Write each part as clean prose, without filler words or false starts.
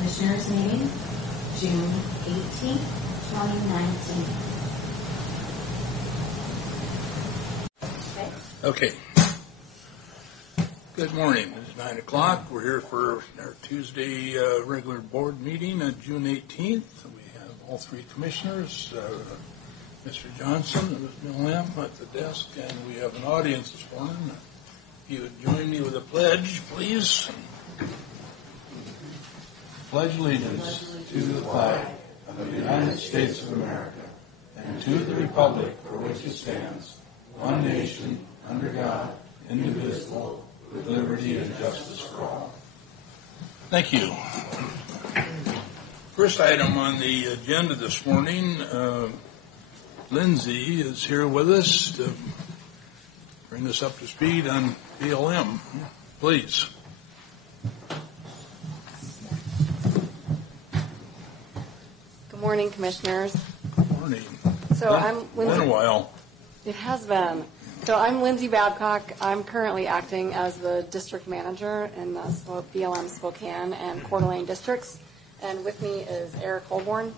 Commissioners meeting, June 18th, 2019. Okay. Good morning. It's 9 o'clock. We're here for our Tuesday regular board meeting on June 18th. We have all three commissioners, Mr. Johnson, Ms. Millam at the desk, and we have an audience this morning. If you would join me with a pledge, please. Pledge allegiance to the flag of the United States of America and to the republic for which it stands, one nation, under God, indivisible, with liberty and justice for all. Thank you. First item on the agenda this morning, Lindsay is here with us to bring us up to speed on BLM. Please. Good morning, Commissioners. Good morning. So I'm Lindsay. Been a while. It has been. So I'm Lindsay Babcock. I'm currently acting as the district manager in the BLM Spokane and Coeur d'Alene districts. And with me is Eric Holborn.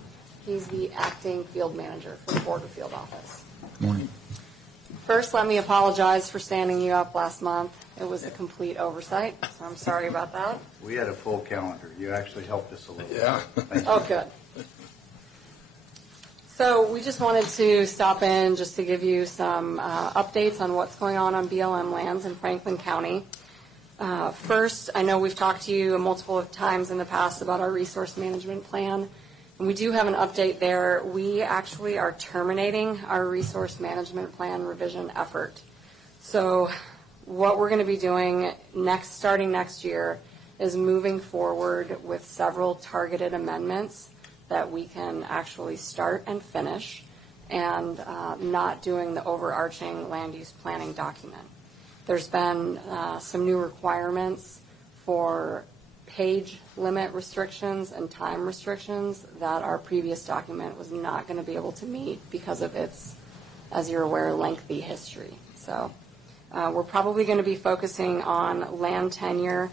He's the acting field manager for the Border Field Office. Good morning. First, let me apologize for standing you up last month. It was a complete oversight, so I'm sorry about that. We had a full calendar. You actually helped us a little. Yeah. Oh, good. So we just wanted to stop in just to give you some updates on what's going on BLM lands in Franklin County. First, I know we've talked to you multiple times in the past about our resource management plan, and we do have an update there. We actually are terminating our resource management plan revision effort. So what we're going to be doing starting next year is moving forward with several targeted amendments that we can actually start and finish, and not doing the overarching land use planning document. There's been some new requirements for page limit restrictions and time restrictions that our previous document was not going to be able to meet because of its, as you're aware, lengthy history. So we're probably going to be focusing on land tenure,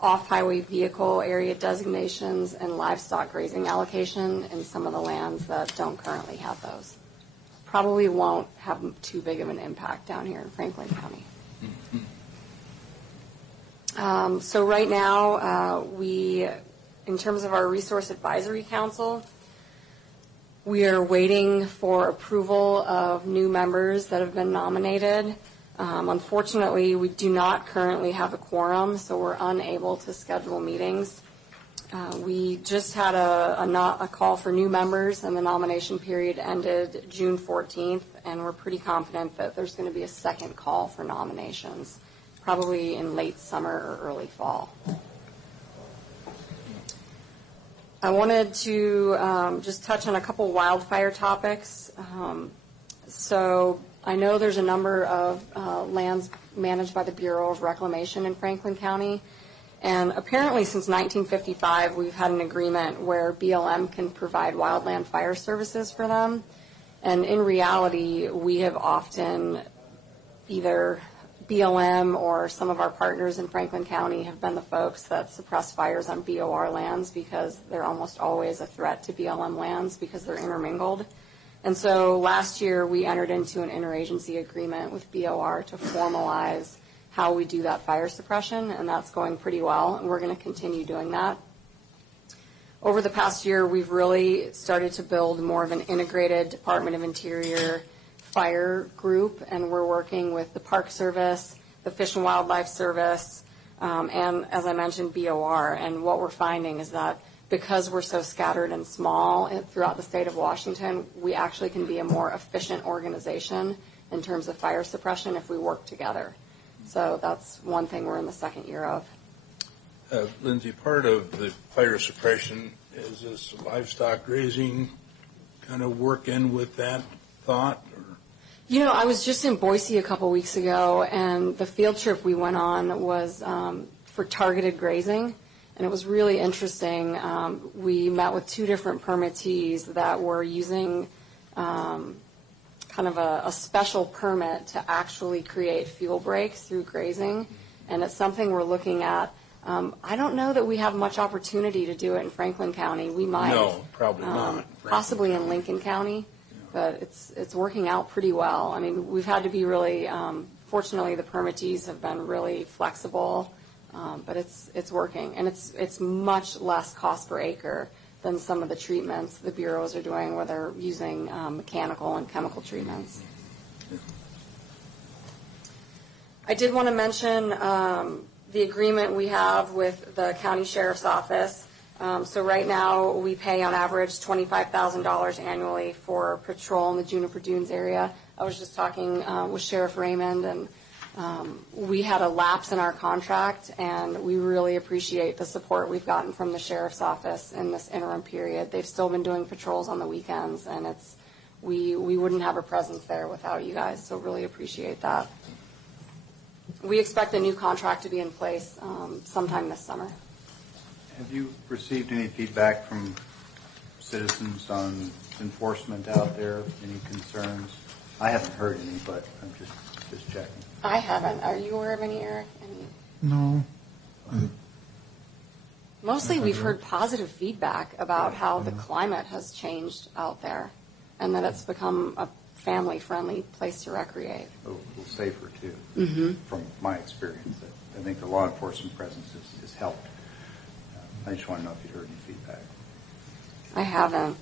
off-highway vehicle area designations, and livestock grazing allocation in some of the lands that don't currently have those. Probably won't have too big of an impact down here in Franklin County. So right now, in terms of our Resource Advisory Council, we are waiting for approval of new members that have been nominated. Unfortunately, we do not currently have a quorum, so we're unable to schedule meetings. We just had a call for new members, and the nomination period ended June 14th, and we're pretty confident that there's going to be a second call for nominations, probably in late summer or early fall. I wanted to just touch on a couple wildfire topics. So I know there's a number of lands managed by the Bureau of Reclamation in Franklin County, and apparently since 1955 we've had an agreement where BLM can provide wildland fire services for them, and in reality we have often, either BLM or some of our partners in Franklin County have been the folks that suppress fires on BOR lands because they're almost always a threat to BLM lands because they're intermingled. And so last year we entered into an interagency agreement with BOR to formalize how we do that fire suppression, and that's going pretty well, and we're going to continue doing that. Over the past year, we've really started to build more of an integrated Department of Interior fire group, and we're working with the Park Service, the Fish and Wildlife Service, and as I mentioned, BOR. And what we're finding is that because we're so scattered and small throughout the state of Washington, we actually can be a more efficient organization in terms of fire suppression if we work together. So that's one thing we're in the second year of. Lindsay, part of the fire suppression is this livestock grazing kind of work in with that thought? Or? You know, I was just in Boise a couple weeks ago, and the field trip we went on was for targeted grazing. And it was really interesting. We met with two different permittees that were using kind of a special permit to actually create fuel breaks through grazing. And it's something we're looking at I don't know that we have much opportunity to do it in Franklin County. We might. No, probably not. Possibly in Lincoln County, but it's working out pretty well. I mean, we've had to be really, fortunately, the permittees have been really flexible, but it's working. And it's much less cost per acre than some of the treatments the bureaus are doing where they're using mechanical and chemical treatments. I did want to mention the agreement we have with the county sheriff's office. So right now we pay on average $25,000 annually for patrol in the Juniper Dunes area. I was just talking with Sheriff Raymond, and we had a lapse in our contract, and we really appreciate the support we've gotten from the sheriff's office in this interim period. They've still been doing patrols on the weekends, and we wouldn't have a presence there without you guys, so really appreciate that. We expect a new contract to be in place sometime this summer. Have you received any feedback from citizens on enforcement out there? Any concerns? I haven't heard any, but I'm just checking. I haven't. Are you aware of any, Eric? Any? No. Mostly we've heard positive feedback about how the climate has changed out there and that it's become a family-friendly place to recreate. A little safer, too, from my experience. I think the law enforcement presence has helped. I just want to know if you heard any feedback. I haven't.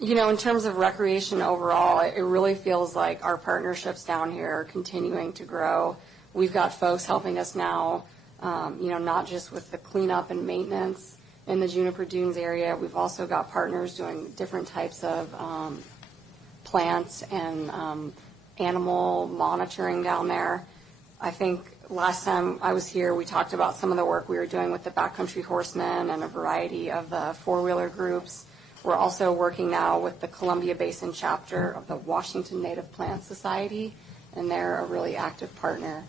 In terms of recreation overall, it really feels like our partnerships down here are continuing to grow. We've got folks helping us now, not just with the cleanup and maintenance in the Juniper Dunes area. We've also got partners doing different types of plants and animal monitoring down there. I think last time I was here, we talked about some of the work we were doing with the Backcountry Horsemen and a variety of the four-wheeler groups. We're also working now with the Columbia Basin chapter of the Washington Native Plant Society, and they're a really active partner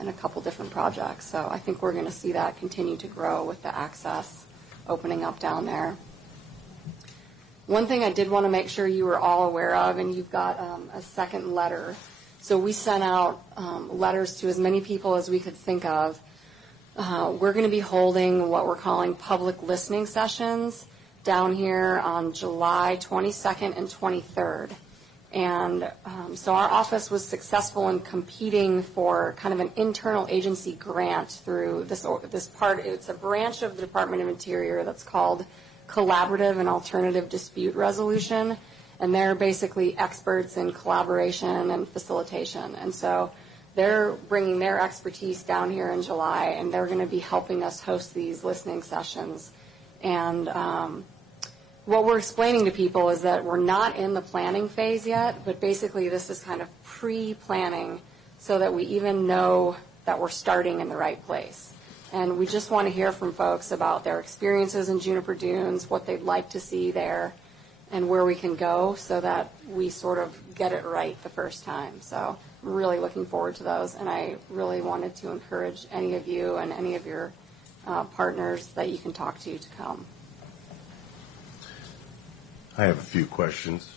in a couple different projects. So I think we're going to see that continue to grow with the access opening up down there. One thing I did want to make sure you were all aware of, and you've got a second letter. So we sent out letters to as many people as we could think of. We're going to be holding what we're calling public listening sessions down here on July 22nd and 23rd. And so our office was successful in competing for kind of an internal agency grant through this part. It's a branch of the Department of Interior that's called Collaborative and Alternative Dispute Resolution. And they're basically experts in collaboration and facilitation. And so they're bringing their expertise down here in July, and they're going to be helping us host these listening sessions. And what we're explaining to people is that we're not in the planning phase yet, but basically this is kind of pre-planning so that we even know that we're starting in the right place. And we just want to hear from folks about their experiences in Juniper Dunes, what they'd like to see there, and where we can go so that we sort of get it right the first time. So I'm really looking forward to those, and I really wanted to encourage any of you and any of your partners that you can talk to come. I have a few questions.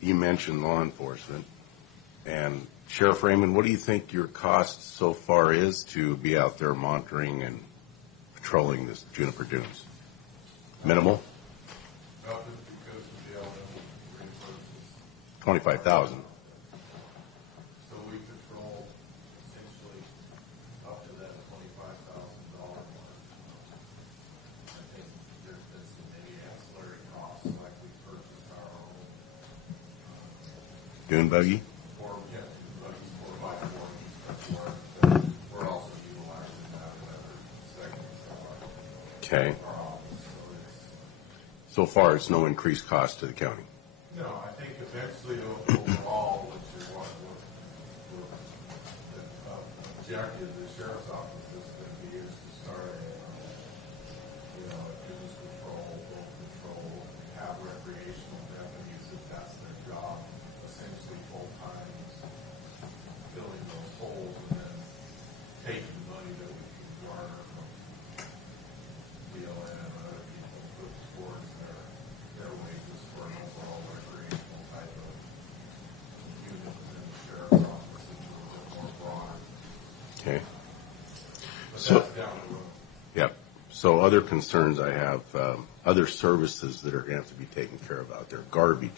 You mentioned law enforcement. And Sheriff Raymond, what do you think your cost so far is to be out there monitoring and patrolling this Juniper Dunes? Minimal? Just because the jail reimburses. 25,000. So we control essentially up to that $25,000 mark. I think there's been some maybe ancillary costs, like we purchased our own Dune buggy? Dune buggies, 4x4 stuff for it. We're also utilizing that in other segments of Okay. our office. So far, it's no increased cost to the county. No, I think eventually overall, which is what the objective of the sheriff's office is going to be, is to start a dunes control, boat control, have recreational deputies if that's their job, essentially full time, filling those holes and then taking the money that we can garner from BLM and other people, put towards their wages for an overall recreational type of unit within the sheriff's office, which is a little bit more broader. Okay. So other concerns I have, other services that are going to have to be taken care of out there. Garbage.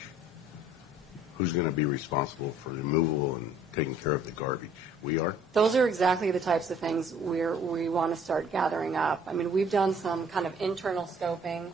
Who's going to be responsible for removal and taking care of the garbage? We are? Those are exactly the types of things we want to start gathering up. I mean, we've done some kind of internal scoping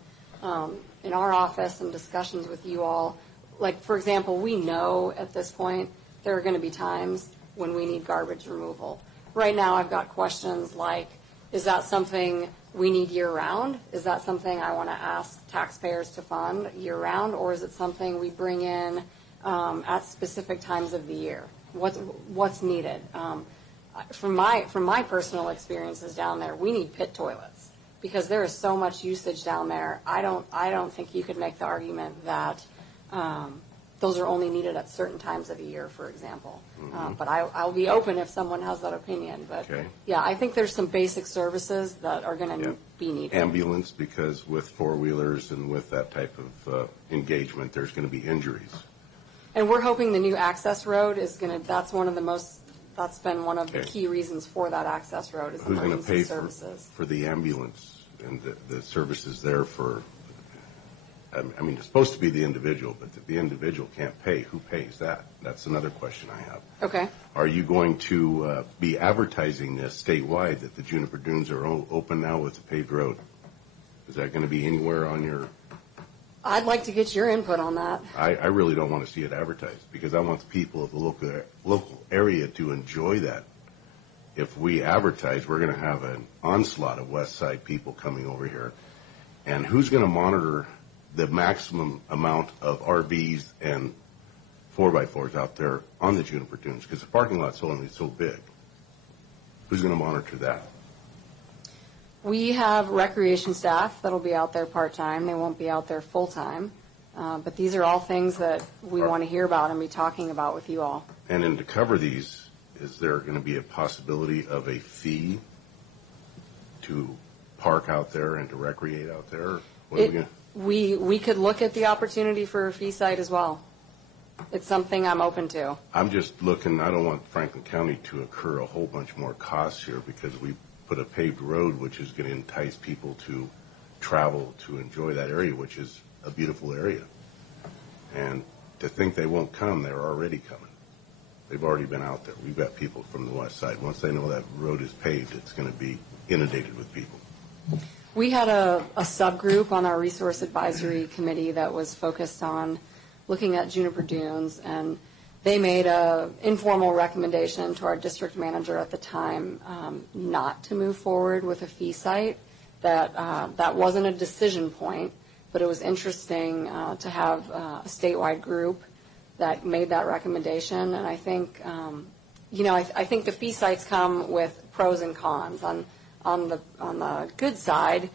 in our office and discussions with you all. Like, for example, we know at this point there are going to be times when we need garbage removal. Right now I've got questions like, is that something we need year-round? Is that something I want to ask taxpayers to fund year-round? Or is it something we bring in at specific times of the year? What's needed? From my personal experiences down there, we need pit toilets because there is so much usage down there. I don't think you could make the argument that those are only needed at certain times of the year, for example. But I'll be open if someone has that opinion. But Okay. yeah, I think there's some basic services that are going to be needed. Ambulance, because with four-wheelers and with that type of engagement, there's going to be injuries. And we're hoping the new access road is going to, that's been one of the Okay. key reasons for that access road is Who's going to emergency pay services. for the ambulance and the services there for, I mean, it's supposed to be the individual, but if the individual can't pay, who pays that? That's another question I have. Okay. Are you going to be advertising this statewide that the Juniper Dunes are open now with the paved road? Is that going to be anywhere on your... I'd like to get your input on that. I really don't want to see it advertised because I want the people of the local area to enjoy that. If we advertise, we're going to have an onslaught of West Side people coming over here. And who's going to monitor the maximum amount of RVs and 4x4s out there on the Juniper Dunes? Because the parking lot's only so big. Who's going to monitor that? We have recreation staff that'll be out there part-time. They won't be out there full-time. But these are all things that we want to hear about and be talking about with you all. And then to cover these, is there going to be a possibility of a fee to park out there and to recreate out there? What are we going to... We could look at the opportunity for a fee site as well. It's something I'm open to. I'm just looking, I don't want Franklin County to incur a whole bunch more costs here because we put a paved road which is going to entice people to travel to enjoy that area, which is a beautiful area. And to think they won't come, they're already coming. They've already been out there. We've got people from the west side. Once they know that road is paved, it's going to be inundated with people. We had a subgroup on our resource advisory committee that was focused on looking at Juniper Dunes, and they made an informal recommendation to our district manager at the time not to move forward with a fee site. That wasn't a decision point, but it was interesting to have a statewide group that made that recommendation. And I think, I think the fee sites come with pros and cons. On the good side,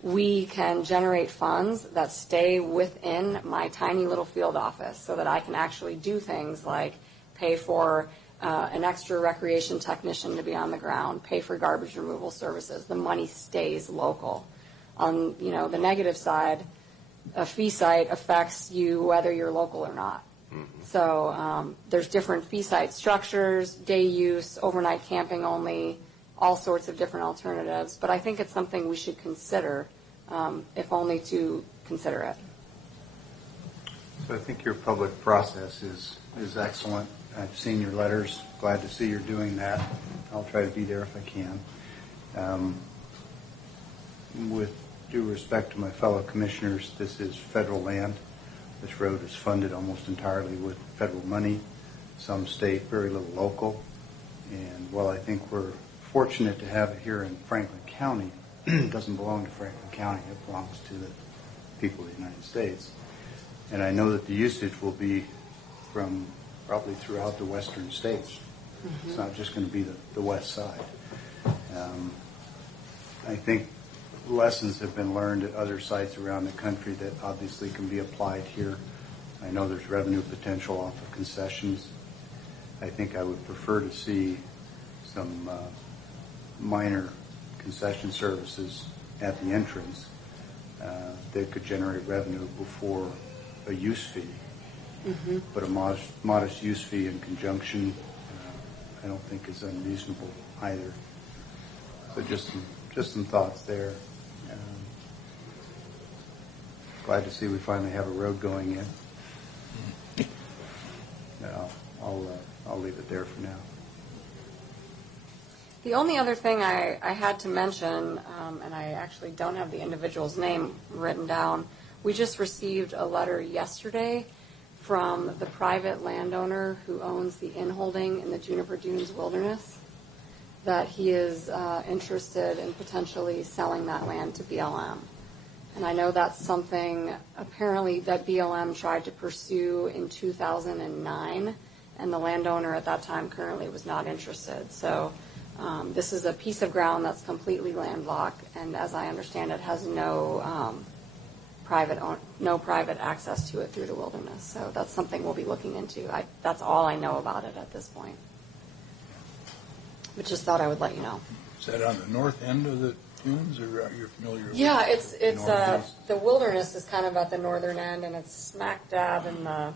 we can generate funds that stay within my tiny little field office so that I can actually do things like pay for an extra recreation technician to be on the ground, pay for garbage removal services. The money stays local. On the negative side, a fee site affects you whether you're local or not. Mm-hmm. So there's different fee site structures, day use, overnight camping only, all sorts of different alternatives. But I think it's something we should consider, if only to consider it. So I think your public process is excellent. I've seen your letters. Glad to see you're doing that. I'll try to be there if I can. With due respect to my fellow commissioners, this is federal land. This road is funded almost entirely with federal money, some state, very little local. And while I think we're fortunate to have it here in Franklin County, it doesn't belong to Franklin County. It belongs to the people of the United States. And I know that the usage will be from probably throughout the western states. Mm-hmm. It's not just going to be the west side. I think lessons have been learned at other sites around the country that obviously can be applied here. I know there's revenue potential off of concessions. I think I would prefer to see some minor concession services at the entrance that could generate revenue before a use fee. Mm-hmm. But a modest use fee in conjunction I don't think is unreasonable either. So just some thoughts there. glad to see we finally have a road going in. No, I'll leave it there for now. The only other thing I had to mention, and I actually don't have the individual's name written down, we just received a letter yesterday from the private landowner who owns the inholding in the Juniper Dunes Wilderness that he is interested in potentially selling that land to BLM. And I know that's something apparently that BLM tried to pursue in 2009, and the landowner at that time currently was not interested. So this is a piece of ground that's completely landlocked, and as I understand it, has no private access to it through the wilderness. So that's something we'll be looking into. That's all I know about it at this point. But just thought I would let you know. Is that on the north end of the dunes, or are you familiar with it? Yeah, it's Northeast. the wilderness is kind of at the northern end, and it's smack dab in the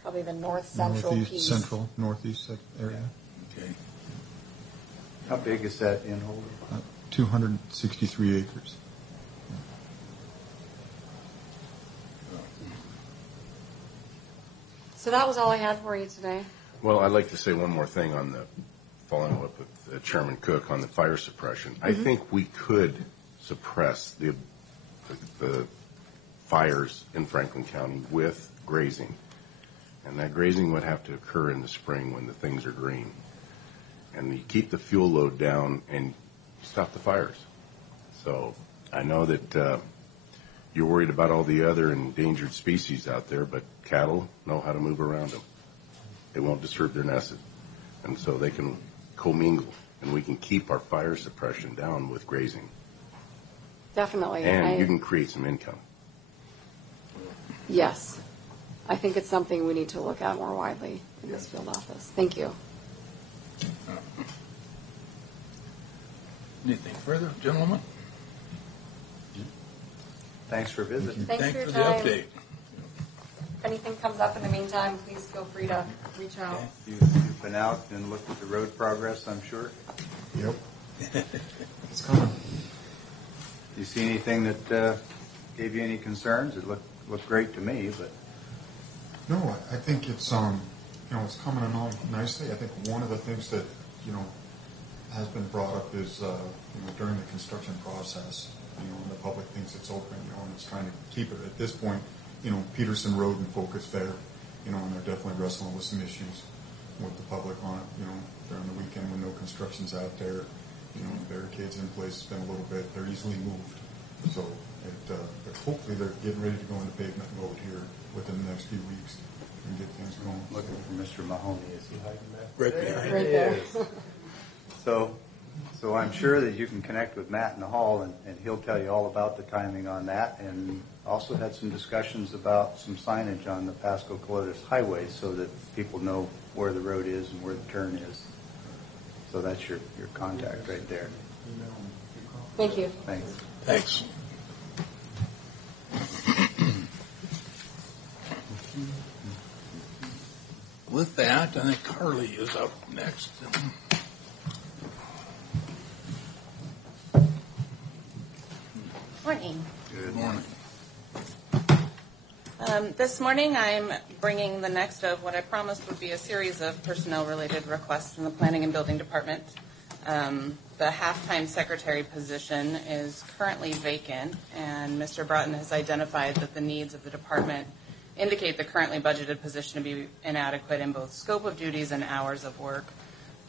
probably the north central piece. Northeast area. Okay. How big is that inholder? 263 acres. So that was all I had for you today. Well, I'd like to say one more thing on following up with Chairman Cook on the fire suppression. I think we could suppress the fires in Franklin County with grazing. And that grazing would have to occur in the spring when the things are green. And you keep the fuel load down and stop the fires. So I know that you're worried about all the other endangered species out there, but cattle know how to move around them. They won't disturb their nests. And so they can commingle, and we can keep our fire suppression down with grazing. Definitely. And you can create some income. Yes. I think it's something we need to look at more widely in this field office. Thank you. Anything further, gentlemen? Thanks for visiting. Thanks for your the time. update. If anything comes up in the meantime, please feel free to reach out. Okay. You've been out and looked at the road progress, I'm sure. Yep. It's coming. Do you see anything that gave you any concerns? It looked great to me, but No, I think it's it's coming along nicely. I think one of the things that has been brought up is during the construction process, and the public thinks it's open, and it's trying to keep it at this point. Peterson Road and Focus there, and they're definitely wrestling with some issues with the public on it. During the weekend when no construction's out there, barricades in place. It's been a little bit. They're easily moved, so but hopefully they're getting ready to go into pavement mode here within the next few weeks and get things going. looking for Mr. Mahoney. Is he hiding back? Right behind Right you. there. So I'm sure that you can connect with Matt in the hall, and he'll tell you all about the timing on that. And also had some discussions about some signage on the Pasco-Colotis Highway so that people know where the road is and where the turn is. So that's your contact right there. Thank you. Thanks. Thanks. With that, I think Carly is up next. Morning. Good morning. This morning I'm bringing the next of what I promised would be a series of personnel-related requests from the Planning and Building Department. The half-time secretary position is currently vacant, and Mr. Broughton has identified that the needs of the department indicate the currently budgeted position to be inadequate in both scope of duties and hours of work.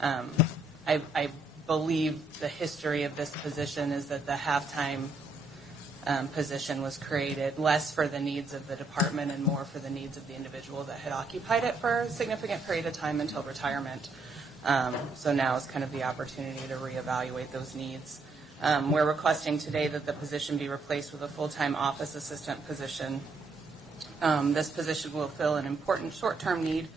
I believe the history of this position is that the half-time position was created less for the needs of the department and more for the needs of the individual that had occupied it for a significant period of time until retirement. So now is kind of the opportunity to reevaluate those needs. We're requesting today that the position be replaced with a full-time office assistant position. This position will fill an important short-term need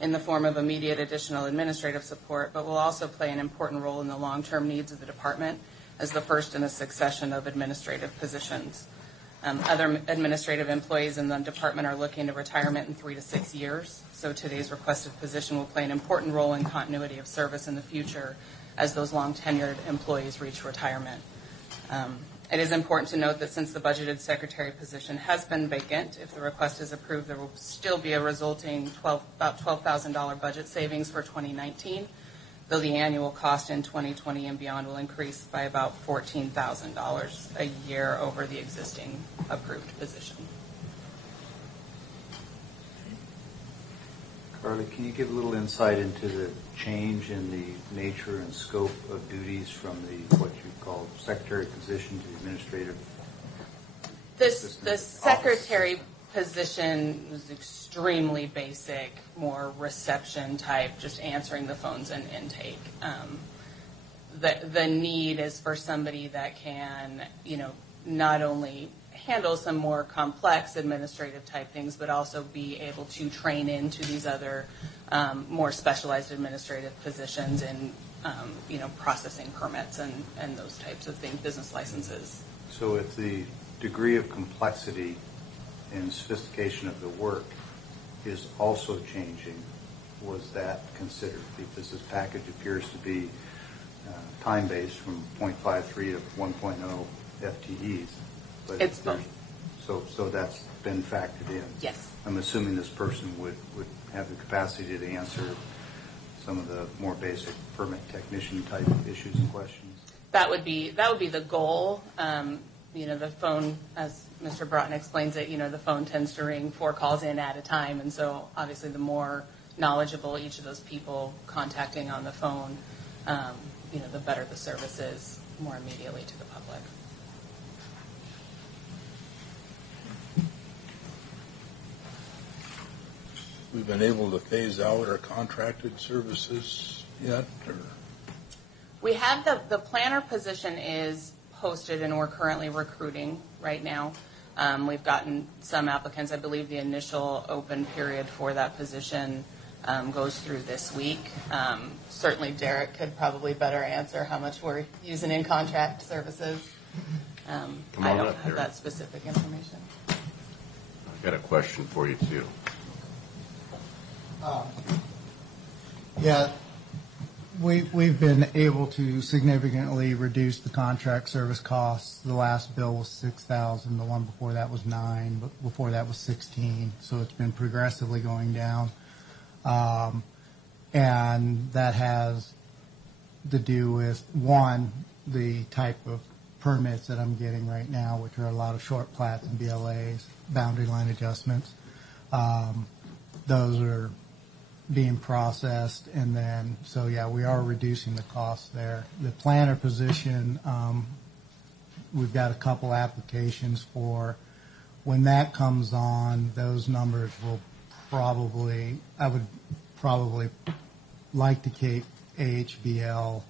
in the form of immediate additional administrative support, but will also play an important role in the long-term needs of the department as the first in a succession of administrative positions. Other administrative employees in the department are looking to retirement in 3 to 6 years, so today's requested position will play an important role in continuity of service in the future as those long-tenured employees reach retirement. It is important to note that since the budgeted secretary position has been vacant, if the request is approved, there will still be a resulting about $12,000 budget savings for 2019, though the annual cost in 2020 and beyond will increase by about $14,000 a year over the existing approved position. Carly, can you give a little insight into the change in the nature and scope of duties from the, what you call secretary position to the administrative? The secretary position was extremely basic, more reception type, just answering the phones and intake. The need is for somebody that can, not only handle some more complex administrative type things, but also be able to train into these other more specialized administrative positions in, processing permits and those types of things, business licenses. So if the degree of complexity and sophistication of the work is also changing, was that considered? Because this package appears to be time-based from 0.53 to 1.0 FTEs. But It's both. So that's been factored in? Yes. I'm assuming this person would have the capacity to answer some of the more basic permit technician type issues and questions? That would be the goal. The phone, as Mr. Broughton explains it, the phone tends to ring 4 calls in at a time, and so obviously the more knowledgeable each of those people contacting on the phone, the better the service is more immediately to the public. We've been able to phase out our contracted services yet, or? We have the planner position is posted, and we're currently recruiting right now. We've gotten some applicants. I believe the initial open period for that position goes through this week. Certainly Derek could probably better answer how much we're using in contract services. I don't have that specific information. I've got a question for you, too. Yeah, we've been able to significantly reduce the contract service costs. The last bill was $6,000. The one before that was $9,000. But before that was $16,000. So it's been progressively going down, and that has to do with one, the type of permits that I'm getting right now, which are a lot of short plats and BLAs, boundary line adjustments. Those are being processed, and then, so yeah, we are reducing the costs there. The planner position, we've got a couple applications for. When that comes on, those numbers will I would probably like to keep AHBL,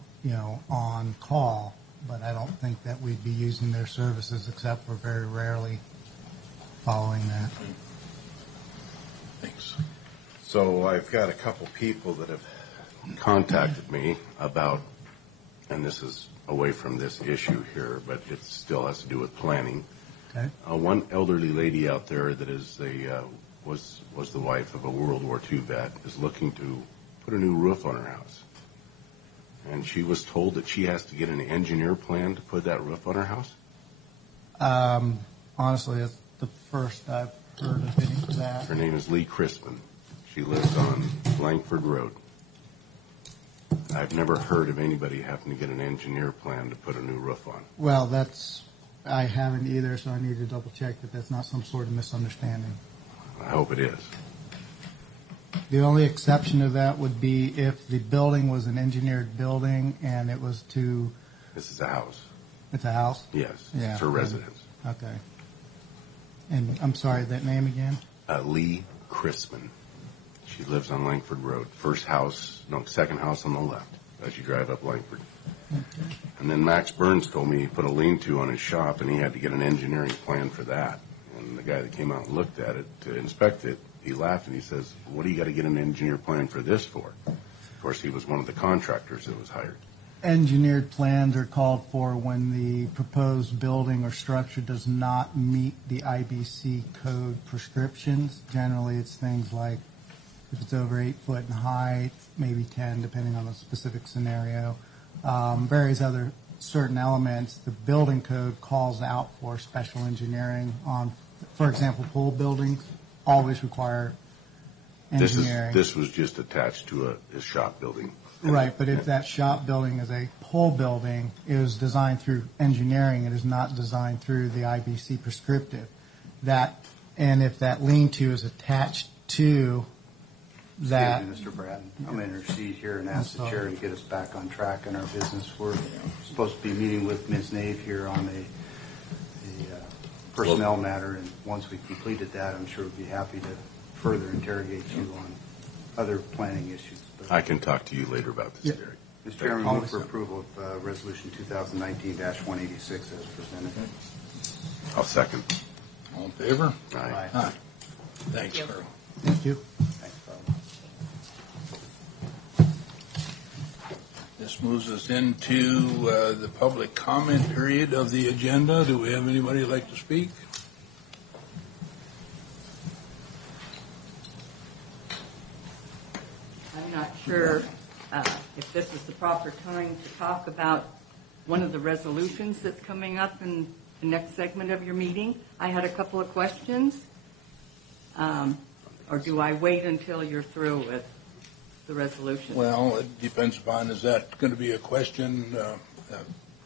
on call, but I don't think that we'd be using their services except for very rarely following that. Thanks. So I've got a couple people that have contacted me about, and this is away from this issue here, but it still has to do with planning. Okay. One elderly lady out there that is was the wife of a World War II vet is looking to put a new roof on her house. And she was told that she has to get an engineer plan to put that roof on her house? Honestly, it's the first I've heard of any of that. Her name is Lee Crispin. She lives on Langford Road. I've never heard of anybody having to get an engineer plan to put a new roof on. Well, I haven't either, so I need to double check that that's not some sort of misunderstanding. I hope it is. The only exception to that would be if the building was an engineered building and it was to... This is a house. It's a house? Yes. Yeah. It's her residence. Okay. And I'm sorry, that name again? Lee Crispin. She lives on Langford Road. Second house on the left as you drive up Langford. Okay. And then Max Burns told me he put a lean-to on his shop and he had to get an engineering plan for that. And the guy that came out and looked at it to inspect it, he laughed and he says, "What do you got to get an engineer plan for this for?" Of course, he was one of the contractors that was hired. Engineered plans are called for when the proposed building or structure does not meet the IBC code prescriptions. Generally, it's things like if it's over 8 foot in height, maybe 10, depending on the specific scenario. Various other certain elements, the building code calls out for special engineering on, for example, pole buildings always require engineering. This was just attached to a shop building. Right, but if that shop building is a pole building, it was designed through engineering, it is not designed through the IBC prescriptive. And if that lean-to is attached to that. Excuse me, Mr. Brad, I'm going to intercede here and ask the chair to get us back on track in our business. We're supposed to be meeting with Ms. Nave here on a personnel matter, and once we've completed that, I'm sure we'd be happy to further interrogate you on other planning issues. But I can talk to you later about this, Gary. Mr. Chairman, move for approval of Resolution 2019-186 as presented. I'll second. All in favor? Aye. Aye. Thanks, Carl. Thank you. Thanks, Bob. This moves us into the public comment period of the agenda. Do we have anybody who'd like to speak? I'm not sure if this is the proper time to talk about one of the resolutions that's coming up in the next segment of your meeting. I had a couple of questions. Or do I wait until you're through with the resolution? Well, it depends upon, is that going to be a question?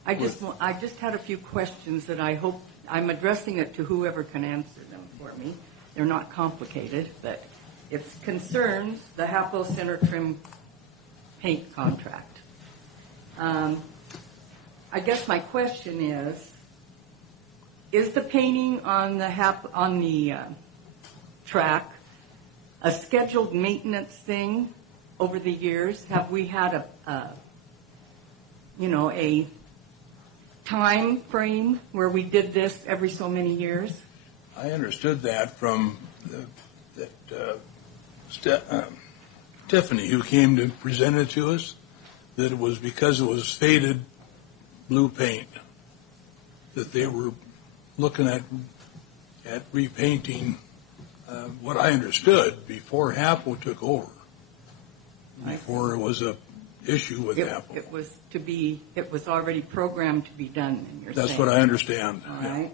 I just had a few questions that I hope, I'm addressing it to whoever can answer them for me. They're not complicated, but it concerns the Hapo Center Trim paint contract. I guess my question is the painting on the track a scheduled maintenance thing over the years? Have we had a time frame where we did this every so many years? I understood that from Tiffany, who came to present it to us, that it was because it was faded blue paint, that they were looking at repainting what I understood before Hapo took over, before it was a issue with Hapo. It was already programmed to be done, and you're saying. That's what I understand. All right.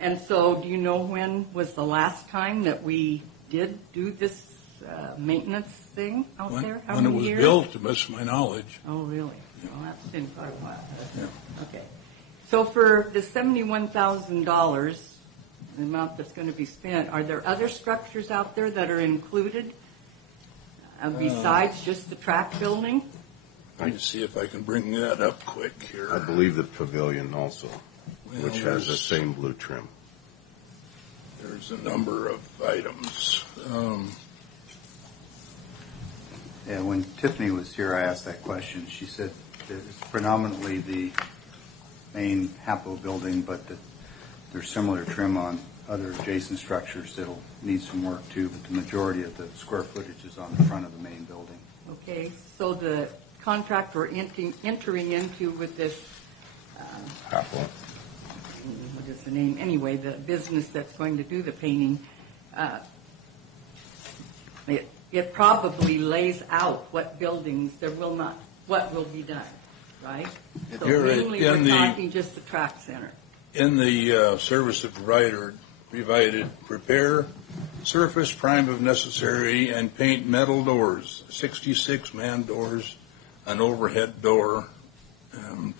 And so do you know when was the last time that we did do this maintenance thing out there? How when it many was years? built, to the best of my knowledge. Oh, really? Well, that's been quite a while. Yeah. Okay. So for the $71,000, the amount that's going to be spent, are there other structures out there that are included besides just the track building? Let me see if I can bring that up quick here. I believe the pavilion also, Well, which has the same blue trim. There's a number of items. Yeah, when Tiffany was here, I asked that question. She said that it's predominantly the main Hapo building, but that there's similar trim on other adjacent structures that'll need some work too, but the majority of the square footage is on the front of the main building. Okay. So the contract we're entering into with this, Hapo. what is the name? Anyway, the business that's going to do the painting, it probably lays out what buildings what will be done, right? So Here mainly in we're the- talking just the track center. In the service of provided, prepare surface prime if necessary and paint metal doors, 66 man doors, an overhead door,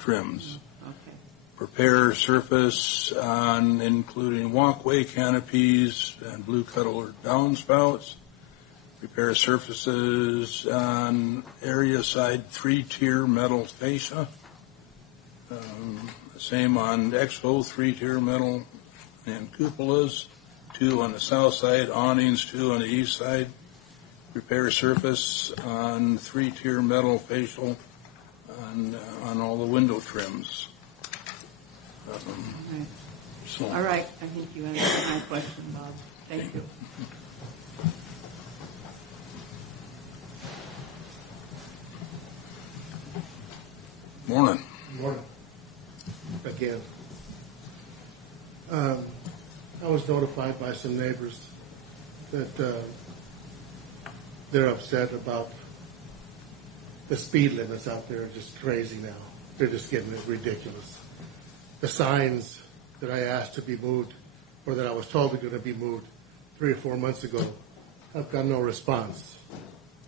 trims. Okay. Prepare surface on including walkway canopies and blue colored downspouts. Prepare surfaces on area side 3-tier metal fascia. Same on expo 3-tier metal and cupolas. 2 on the south side, awnings 2 on the east side. Prepare surface on 3-tier metal facial on all the window trims. So All right. I think you answered my question, Bob. Thank you. morning. Morning. Again. I was notified by some neighbors that they're upset about the speed limits out there are just crazy now. they're just getting ridiculous. The signs that I asked to be moved, or that I was told are going to be moved 3 or 4 months ago, I've got no response.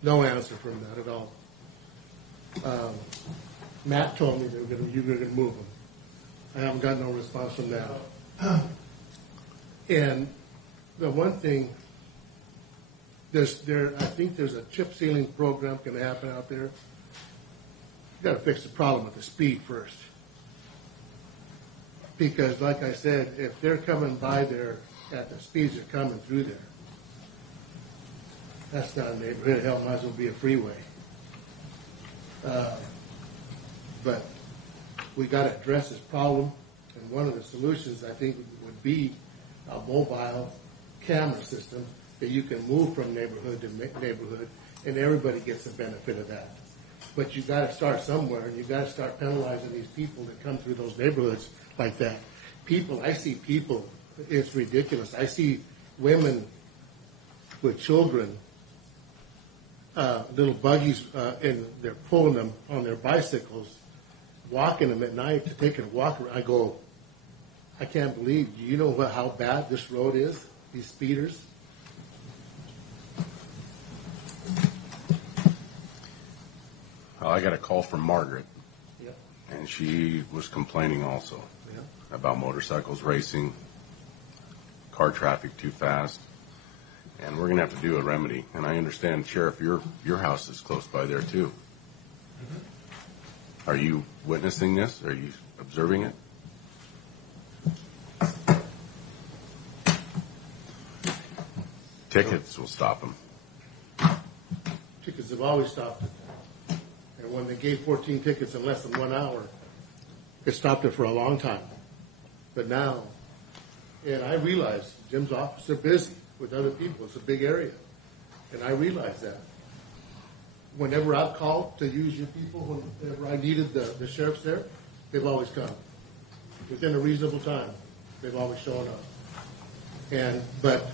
No answer from that at all. Matt told me you were going to move them. I haven't got no response from that. And the one thing, I think there's a chip sealing program going to happen out there. You got to fix the problem with the speed first. Because, like I said, if they're coming by there at the speeds they're coming through there, that's not a neighborhood. Hell, might as well be a freeway. But we got to address this problem, and one of the solutions I think would be a mobile camera system that you can move from neighborhood to neighborhood, and everybody gets the benefit of that. But you got to start somewhere, and you got to start penalizing these people that come through those neighborhoods like that. I see people, it's ridiculous. I see women with children, little buggies, and they're pulling them on their bicycles, walking them at night to take a walk. I go, I can't believe, do you know how bad this road is, these speeders? Well, I got a call from Margaret, Yep. and she was complaining also Yep. about motorcycles racing, car traffic too fast, and we're going to have to do a remedy. And I understand, Sheriff, your house is close by there too. Mm-hmm. Are you witnessing this? Are you observing it? Tickets will stop them. Tickets have always stopped it. And when they gave 14 tickets in less than 1 hour, it stopped it for a long time. But now, and I realize Jim's office are busy with other people. It's a big area. And I realize that. Whenever I've called to use your people, whenever I needed the sheriffs there, they've always come. Within a reasonable time, they've always shown up. But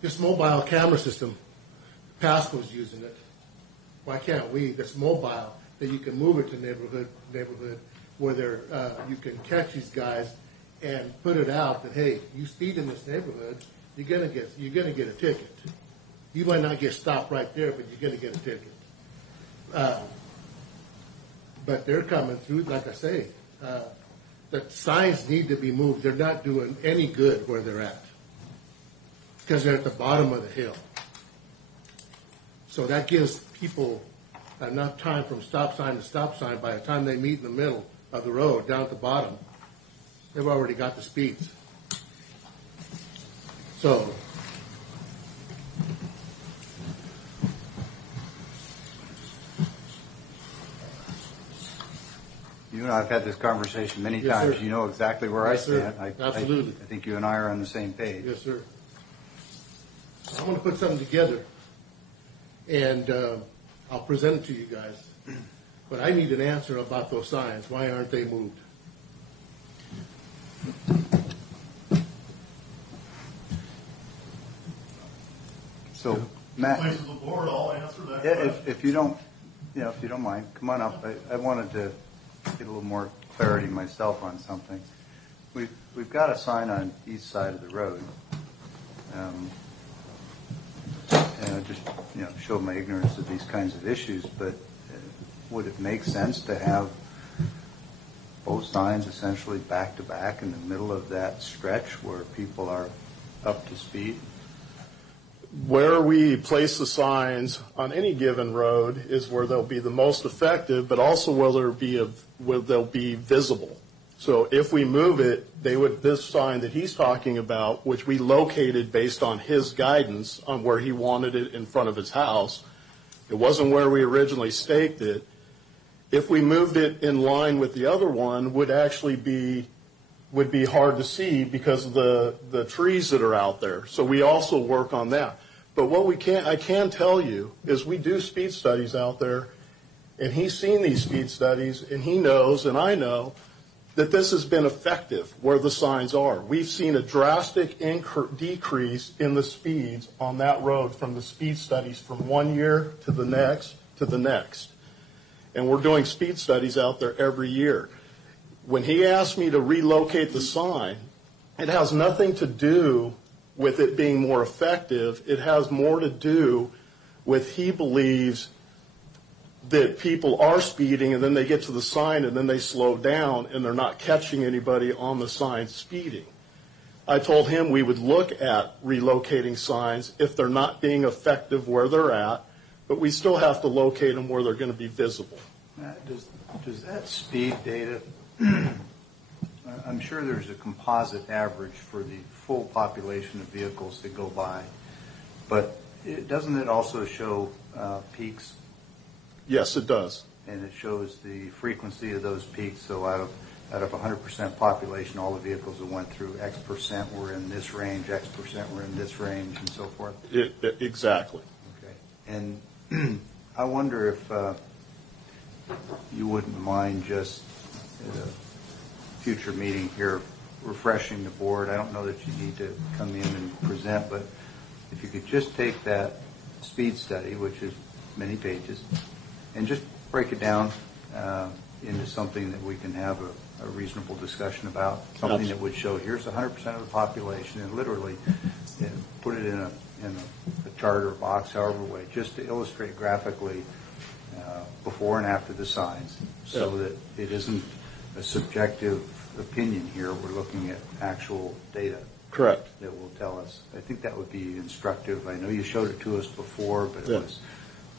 this mobile camera system, Pasco's using it. Why can't we? That's mobile, that you can move it to neighborhood where you can catch these guys and put it out that, hey, you speed in this neighborhood, you're gonna get a ticket. You might not get stopped right there, but you're gonna get a ticket. But they're coming through, like I say, the signs need to be moved. They're not doing any good where they're at because they're at the bottom of the hill. So that gives people enough time from stop sign to stop sign. By the time they meet in the middle of the road, down at the bottom, they've already got the speeds. So You and I have had this conversation many Yes, times. sir. You know exactly where Yes, I sir. stand. Absolutely. I think you and I are on the same page. yes, sir. I'm going to put something together, and I'll present it to you guys. But I need an answer about those signs. Why aren't they moved? So, Matt, Please, the board, I'll answer that yeah, question. if you don't mind, come on up. I wanted to get a little more clarity myself on something. We've got a sign on east side of the road. And I just show my ignorance of these kinds of issues, but would it make sense to have both signs essentially back to back in the middle of that stretch where people are up to speed? Where we place the signs on any given road is where they'll be the most effective, but also where they'll be visible. So if we move it, this sign that he's talking about, which we located based on his guidance on where he wanted it in front of his house, it wasn't where we originally staked it. If we moved it in line with the other one, would be hard to see because of the trees that are out there. So we also work on that. But what I can tell you is we do speed studies out there, and he's seen these speed studies, and he knows, and I know, that this has been effective where the signs are. We've seen a drastic decrease in the speeds on that road from the speed studies from 1 year to the next. and we're doing speed studies out there every year. When he asked me to relocate the sign, it has nothing to do with it being more effective. It has more to do with he believes that people are speeding and then they get to the sign and then they slow down and they're not catching anybody on the sign speeding. I told him we would look at relocating signs if they're not being effective where they're at, but we still have to locate them where they're going to be visible. Does that speed data, I'm sure there's a composite average for the full population of vehicles that go by, but doesn't it also show peaks? Yes, it does. And it shows the frequency of those peaks. So out of 100% population, all the vehicles that went through X percent were in this range, X percent were in this range, and so forth? Exactly. Okay. And I wonder if you wouldn't mind just at a future meeting here refreshing the board. I don't know that you need to come in and present, but if you could just take that speed study, which is many pages, and just break it down into something that we can have a reasonable discussion about, something that would show here's 100% of the population, and literally put it in a chart or a box, however way, just to illustrate graphically before and after the signs, so that it isn't a subjective opinion here. We're looking at actual data. Correct. That will tell us. I think that would be instructive. I know you showed it to us before, but it was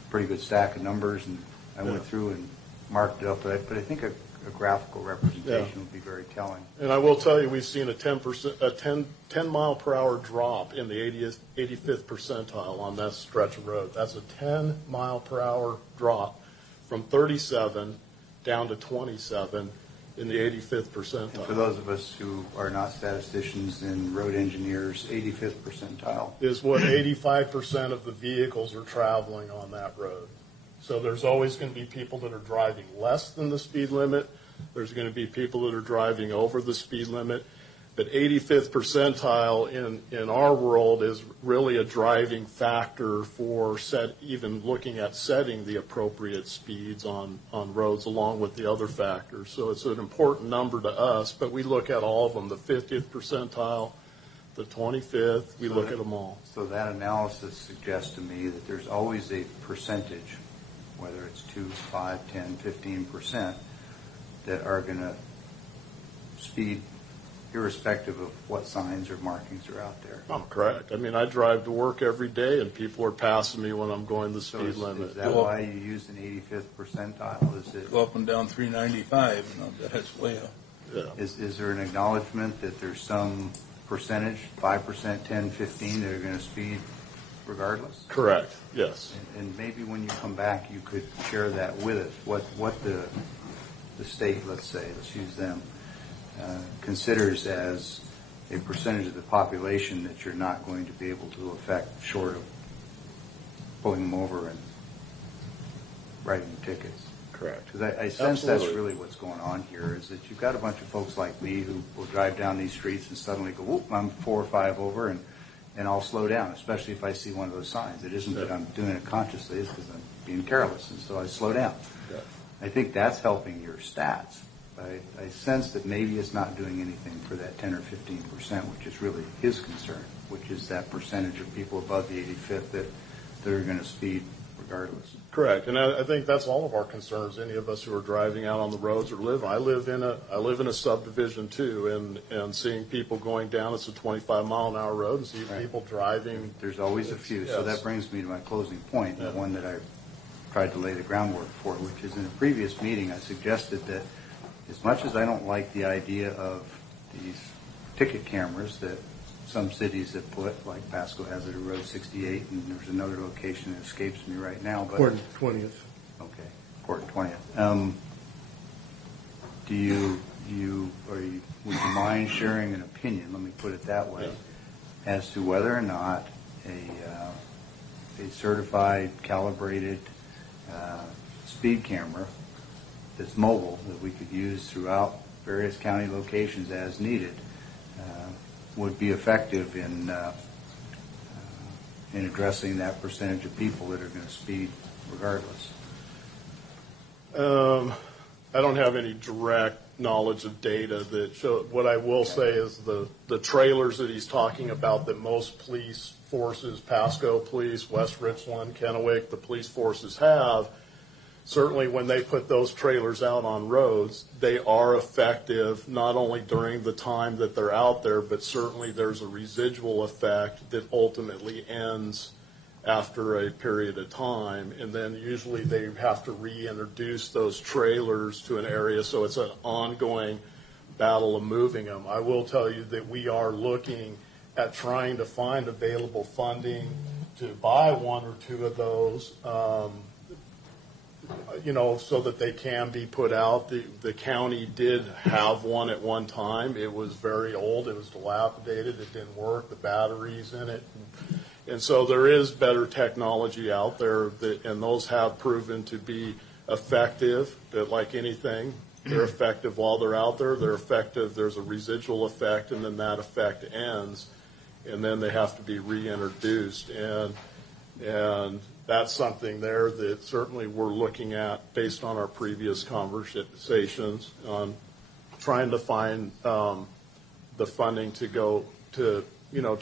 a pretty good stack of numbers, and I went through and marked it up. But I think a graphical representation would be very telling. And I will tell you, we've seen a 10 mile per hour drop in the 85th percentile on that stretch of road. That's a 10 mile per hour drop from 37 down to 27 in the 85th percentile. And for those of us who are not statisticians and road engineers, 85th percentile is what 85% of the vehicles are traveling on that road. So there's always going to be people that are driving less than the speed limit. There's going to be people that are driving over the speed limit. But 85th percentile in our world is really a driving factor for even looking at setting the appropriate speeds on roads along with the other factors. So it's an important number to us, but we look at all of them, the 50th percentile, the 25th, we look at them all. So that analysis suggests to me that there's always a percentage, whether it's 2, 5, 10, 15%, that are going to speed irrespective of what signs or markings are out there. I'm correct. I mean, I drive to work every day, and people are passing me when I'm going the speed limit. Is that why you use an 85th percentile? Is it go up and down 395, and I'll bet it's way up. Yeah. Is there an acknowledgement that there's some percentage, 5%, 10, 15, that are going to speed regardless? Correct. Yes. And maybe when you come back, you could share that with us. What the state, let's use them, considers as a percentage of the population that you're not going to be able to affect short of pulling them over and writing tickets. Correct. Because I sense that's really what's going on here, is that you've got a bunch of folks like me who will drive down these streets and suddenly go, whoop, I'm 4 or 5 over, and I'll slow down, especially if I see one of those signs. It isn't that I'm doing it consciously, it's because I'm being careless, and so I slow down. Yeah. I think that's helping your stats. I sense that maybe it's not doing anything for that 10 or 15%, which is really his concern, which is that percentage of people above the 85th that are going to speed regardless. Correct, and I think that's all of our concerns. Any of us who are driving out on the roads or live. I live in a subdivision too, and seeing people going down. It's a 25-mile-an-hour road, and see people driving. There's always a few. So that brings me to my closing point, the one that I tried to lay the groundwork for, which is in a previous meeting I suggested that as much as I don't like the idea of these ticket cameras that some cities have put, like Pasco has it at Road 68, and there's another location that escapes me right now. But Court 20th. Okay, Court 20th. Would you mind sharing an opinion, let me put it that way, as to whether or not a certified, calibrated speed camera that's mobile that we could use throughout various county locations as needed would be effective in addressing that percentage of people that are going to speed regardless? I don't have any direct knowledge of data that show. What I will say is the trailers that he's talking about that most police forces, Pasco Police, West Richland, Kennewick, the police forces have, certainly when they put those trailers out on roads, they are effective not only during the time that they're out there, but certainly there's a residual effect that ultimately ends after a period of time, and then usually they have to reintroduce those trailers to an area, so it's an ongoing battle of moving them. I will tell you that we are looking at trying to find available funding to buy one or two of those, so that they can be put out. The county did have one at one time. It was very old. It was dilapidated. It didn't work. The batteries in it. And so there is better technology out there, and those have proven to be effective. But like anything, they're effective while they're out there. They're effective. There's a residual effect, and then that effect ends, and then they have to be reintroduced. And that's something there that certainly we're looking at based on our previous conversations on trying to find the funding to go to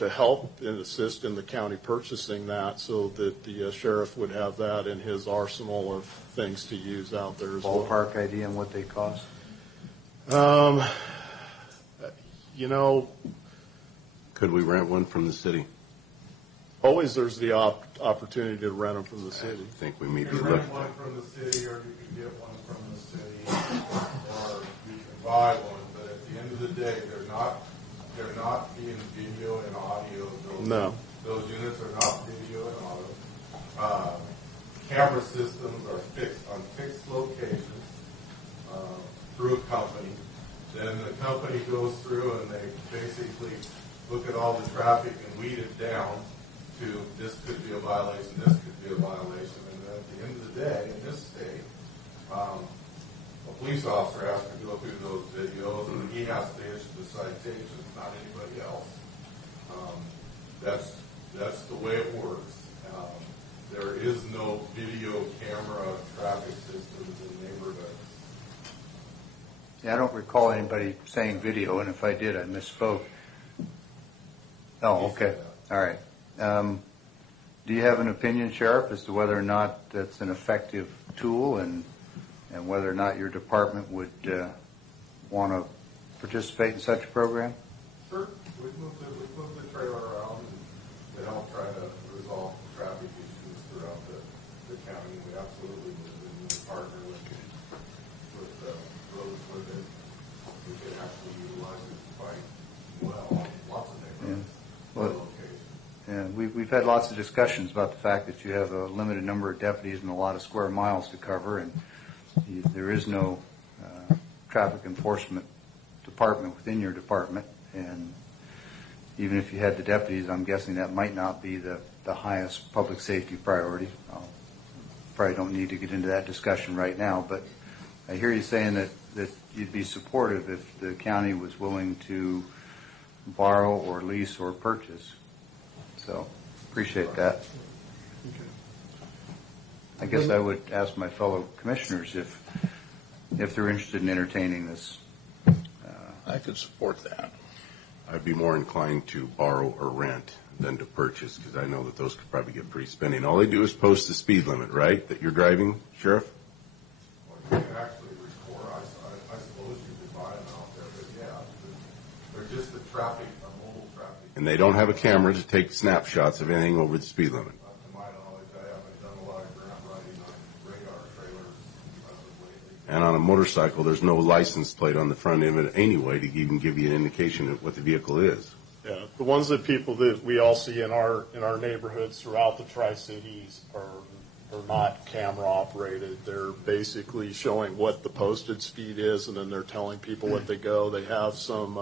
help and assist in the county purchasing that, so that the sheriff would have that in his arsenal of things to use out there as well. Ballpark idea on what they cost? Could we rent one from the city? Always there's the opportunity to rent them from the city. I think we may You be can looking. rent one from the city, or you can get one from the city, or you can buy one, but at the end of the day, they're not being video and audio. No. Those units are not video and audio. Camera systems are fixed on fixed locations through a company. Then the company goes through and they basically look at all the traffic and weed it down to this could be a violation, this could be a violation. And then at the end of the day, in this state, a police officer has to go through those videos and he has to issue the citations, not anybody else. That's the way it works. There is no video camera traffic systems in neighborhoods. Yeah, I don't recall anybody saying video, and if I did, I misspoke. Oh, okay. All right. Do you have an opinion, Sheriff, as to whether or not that's an effective tool and whether or not your department would want to participate in such a program? Sure. We moved the trailer around to help try to resolve traffic issues throughout the county. We absolutely would partner with roads with it. We could actually utilize it quite well. Lots of neighborhoods. Well, and we've had lots of discussions about the fact that you have a limited number of deputies and a lot of square miles to cover, and there is no traffic enforcement department within your department. And even if you had the deputies, I'm guessing that might not be the highest public safety priority. Probably don't need to get into that discussion right now, but I hear you saying that you'd be supportive if the county was willing to borrow or lease or purchase. So appreciate that. I guess I would ask my fellow commissioners if they're interested in entertaining this. I could support that. I'd be more inclined to borrow or rent than to purchase, because I know that those could probably get pretty spending. All they do is post the speed limit, right, that you're driving, Sheriff? Well, you can actually record. I suppose you could buy them out there, but yeah, they're just the traffic, mobile traffic. And they don't have a camera to take snapshots of anything over the speed limit. To my knowledge, I haven't done a lot of grant writing on radar trailers as of lately. And on a motorcycle, there's no license plate on the front of it anyway to even give you an indication of what the vehicle is. Yeah, the ones that we all see in our neighborhoods throughout the Tri-Cities are not camera operated. They're basically showing what the posted speed is, and then they're telling people what they go. They have some,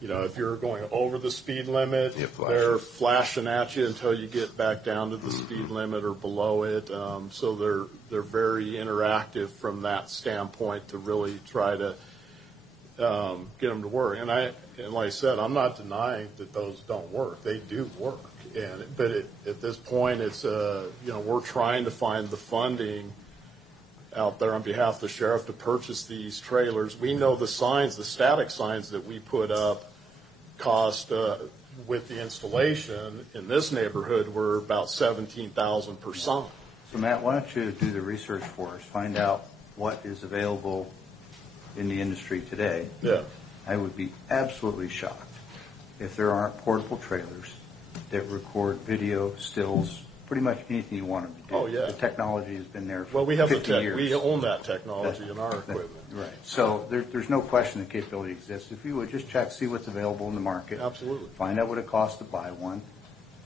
if you're going over the speed limit, they're flashing at you until you get back down to the speed limit or below it. So they're very interactive from that standpoint to really try to get them to work. And like I said, I'm not denying that those don't work. They do work. But at this point, it's we're trying to find the funding out there on behalf of the sheriff to purchase these trailers. We know the signs, the static signs that we put up cost, with the installation in this neighborhood, were about $17,000 per sign. So Matt, why don't you do the research for us, find out what is available in the industry today. Yeah. I would be absolutely shocked if there aren't portable trailers that record video, stills, pretty much anything you want them to do. Oh, yeah. The technology has been there for Well, we have the 50 tech, years. we own that technology in our equipment. Right. So there's no question the capability exists. If you would just check, see what's available in the market. Absolutely. Find out what it costs to buy one.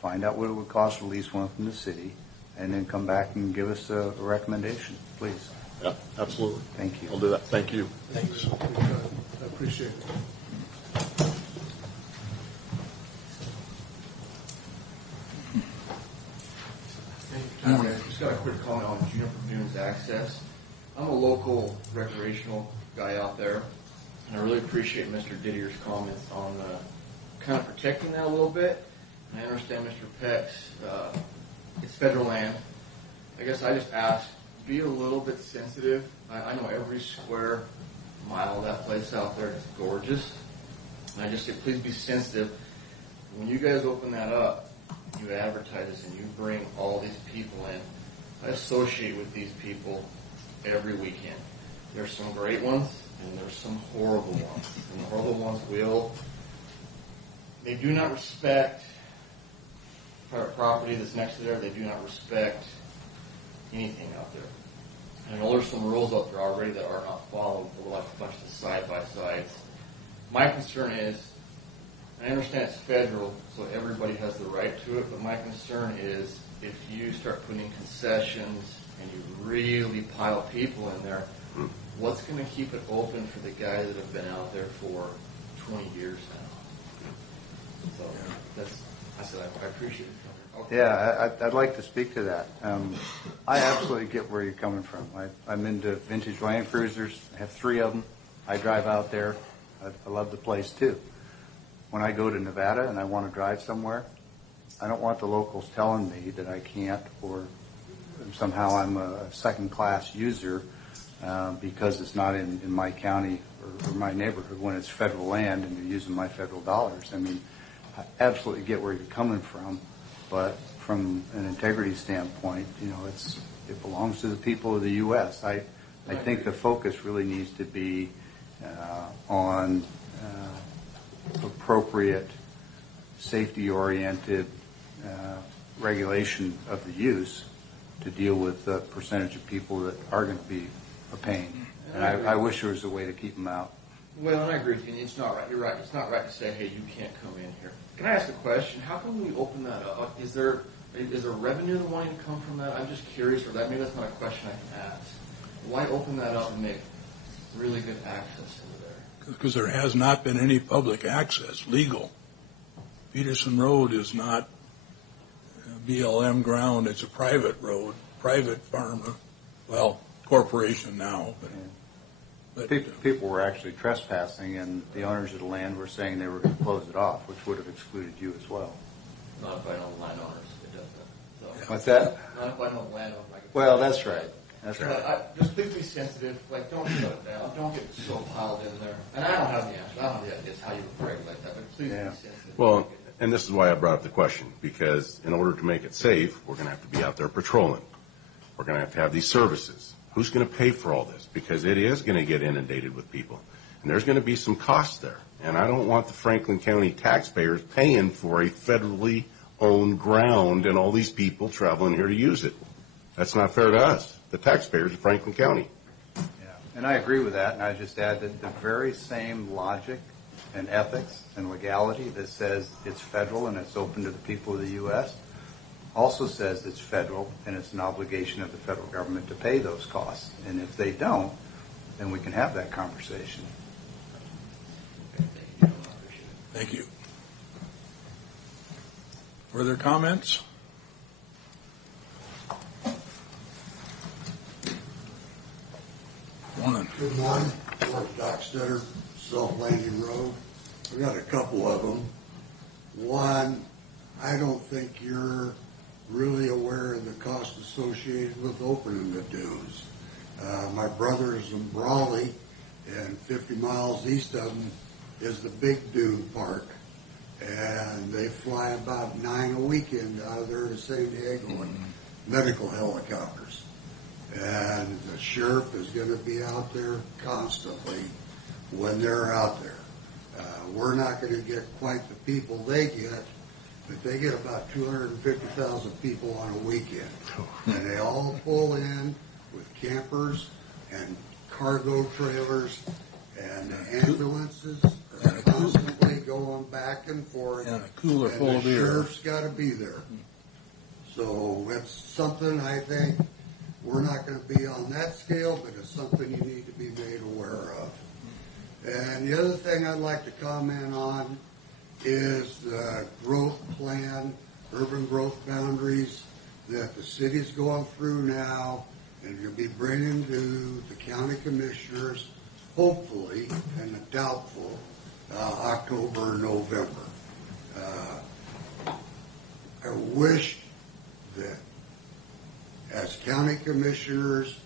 Find out what it would cost to lease one from the city, and then come back and give us a recommendation, please. Yeah, absolutely. Thank you. I'll do that. Thank you. Thanks. I appreciate it. I just got a quick comment on Juniper Dunes access. I'm a local recreational guy out there, and I really appreciate Mr. Didier's comments on kind of protecting that a little bit. And I understand Mr. Peck's, it's federal land. I guess I just ask, be a little bit sensitive. I know every square mile of that place out there is gorgeous. And I just say, please be sensitive. When you guys open that up, you advertise this and you bring all these people in. I associate with these people every weekend. There's some great ones and there's some horrible ones. And the horrible ones they do not respect private property that's next to there. They do not respect anything out there. And I know there's some rules out there already that are not followed, but like a bunch of side-by-sides. My concern is, I understand it's federal, so everybody has the right to it, but my concern is if you start putting concessions and you really pile people in there, what's going to keep it open for the guys that have been out there for 20 years now? So I appreciate it. Okay. Yeah, I'd like to speak to that. I absolutely get where you're coming from. I'm into vintage Land Cruisers. I have 3 of them. I drive out there. I love the place too. When I go to Nevada and I want to drive somewhere, I don't want the locals telling me that I can't, or somehow I'm a second-class user because it's not in my county or my neighborhood when it's federal land and you're using my federal dollars. I mean, I absolutely get where you're coming from, but from an integrity standpoint, it belongs to the people of the U.S. I think the focus really needs to be on appropriate, safety-oriented regulation of the use to deal with the percentage of people that are going to be a pain. And I wish there was a way to keep them out. Well, and I agree with you. It's not right. You're right. It's not right to say, hey, you can't come in here. Can I ask a question? How can we open that up? Is there revenue that wanting to come from that? I'm just curious, or maybe that's not a question I can ask. Why open that up and make really good access into there? Because there has not been any public access, legal. Peterson Road is not BLM ground. It's a private road, private farm, corporation now. But people were actually trespassing, and the owners of the land were saying they were going to close it off, which would have excluded you as well. Not if I know the landowners. It does that. So. What's that? Not if I know the landowners. Well, that's right. That's right. But just please be sensitive. Don't shut it down. Don't get so piled in there. And I don't have the answer. I don't have the ideas how you would regulate that. But please be sensitive. Well, and this is why I brought up the question, because in order to make it safe, we're going to have to be out there patrolling. We're going to have these services. Who's going to pay for all this? Because it is going to get inundated with people. And there's going to be some costs there. And I don't want the Franklin County taxpayers paying for a federally owned ground and all these people traveling here to use it. That's not fair to us, the taxpayers of Franklin County. Yeah, and I agree with that. And I just add that the very same logic and ethics and legality that says it's federal and it's open to the people of the U.S. also says it's federal and it's an obligation of the federal government to pay those costs. And if they don't, then we can have that conversation. Thank you. Further comments? Morning. Good morning. Mark Dockstetter, South Landing Road. I've got a couple of them. One, I don't think you're really aware of the cost associated with opening the dunes. My brother's in Brawley, and 50 miles east of them is the Big Dune Park. And they fly about 9 a weekend out of there to San Diego in medical helicopters. And the sheriff is going to be out there constantly when they're out there. We're not going to get quite the people they get, but they get about 250,000 people on a weekend. And they all pull in with campers and cargo trailers, and the ambulances are constantly going back and forth. And a cooler full of beer. The sheriff's got to be there. So it's something I think we're not going to be on that scale, but it's something you need to be made aware of. And the other thing I'd like to comment on is the growth plan, urban growth boundaries that the city's going through now, and you'll be bringing to the county commissioners, hopefully, and doubtful, October or November. I wish that as county commissioners,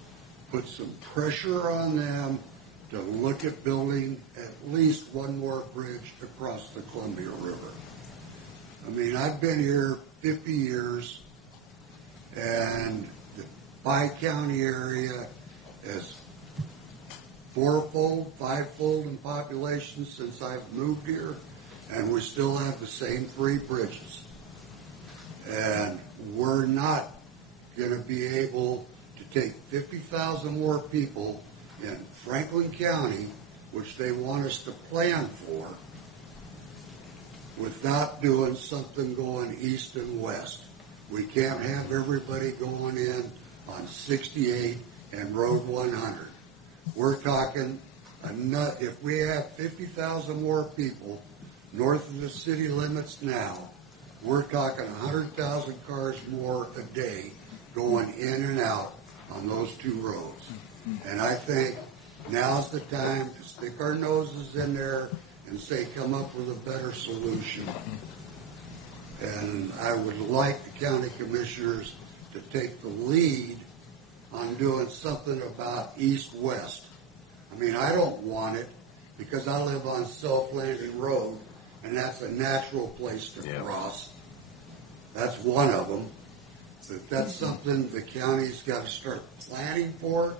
put some pressure on them to look at building at least one more bridge across the Columbia River. I mean, I've been here 50 years, and the Bi-County area is fourfold, fivefold in population since I've moved here, and we still have the same 3 bridges. And we're not going to be able to take 50,000 more people in Franklin County, which they want us to plan for, without doing something going east and west. We can't have everybody going in on 68 and Road 100. We're talking, if we have 50,000 more people north of the city limits now, we're talking 100,000 cars more a day going in and out on those 2 roads. And I think now's the time to stick our noses in there and say, come up with a better solution. And I would like the county commissioners to take the lead on doing something about east-west. I mean, I don't want it because I live on Self Landing Road, and that's a natural place to cross. That's one of them. But that's something the county's got to start planning for.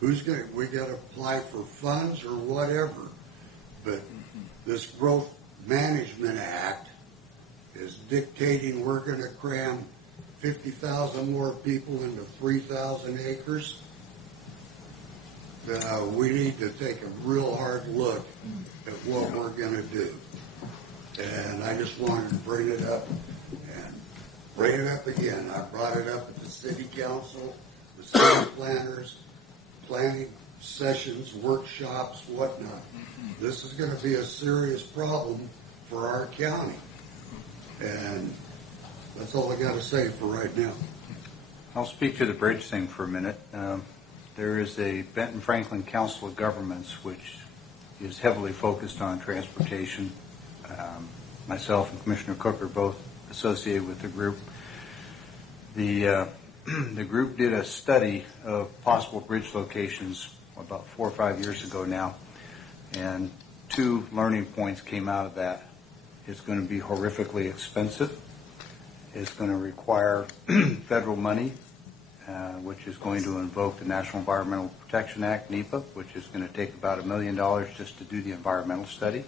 We got to apply for funds or whatever. But this Growth Management Act is dictating we're going to cram 50,000 more people into 3,000 acres. We need to take a real hard look at what we're going to do. And I just wanted to bring it up and bring it up again. I brought it up at the city council, the city planners, planning sessions, workshops, whatnot. This is going to be a serious problem for our county. And that's all I got to say for right now. I'll speak to the bridge thing for a minute. There is a Benton Franklin Council of Governments which is heavily focused on transportation. Myself and Commissioner Cook are both associated with the group. The group did a study of possible bridge locations about 4 or 5 years ago now, and 2 learning points came out of that. It's going to be horrifically expensive. It's going to require federal money, which is going to invoke the National Environmental Protection Act, NEPA, which is going to take about $1 million just to do the environmental study.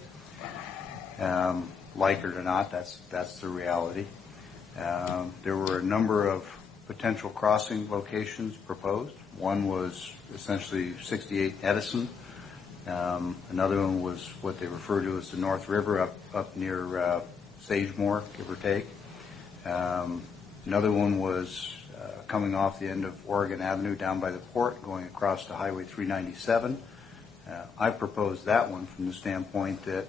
Like it or not, that's the reality. There were a number of potential crossing locations proposed. One was essentially 68 Edison. Another one was what they refer to as the North River up near Sagemore, give or take. Another one was coming off the end of Oregon Avenue down by the port, going across to Highway 397. I proposed that one from the standpoint that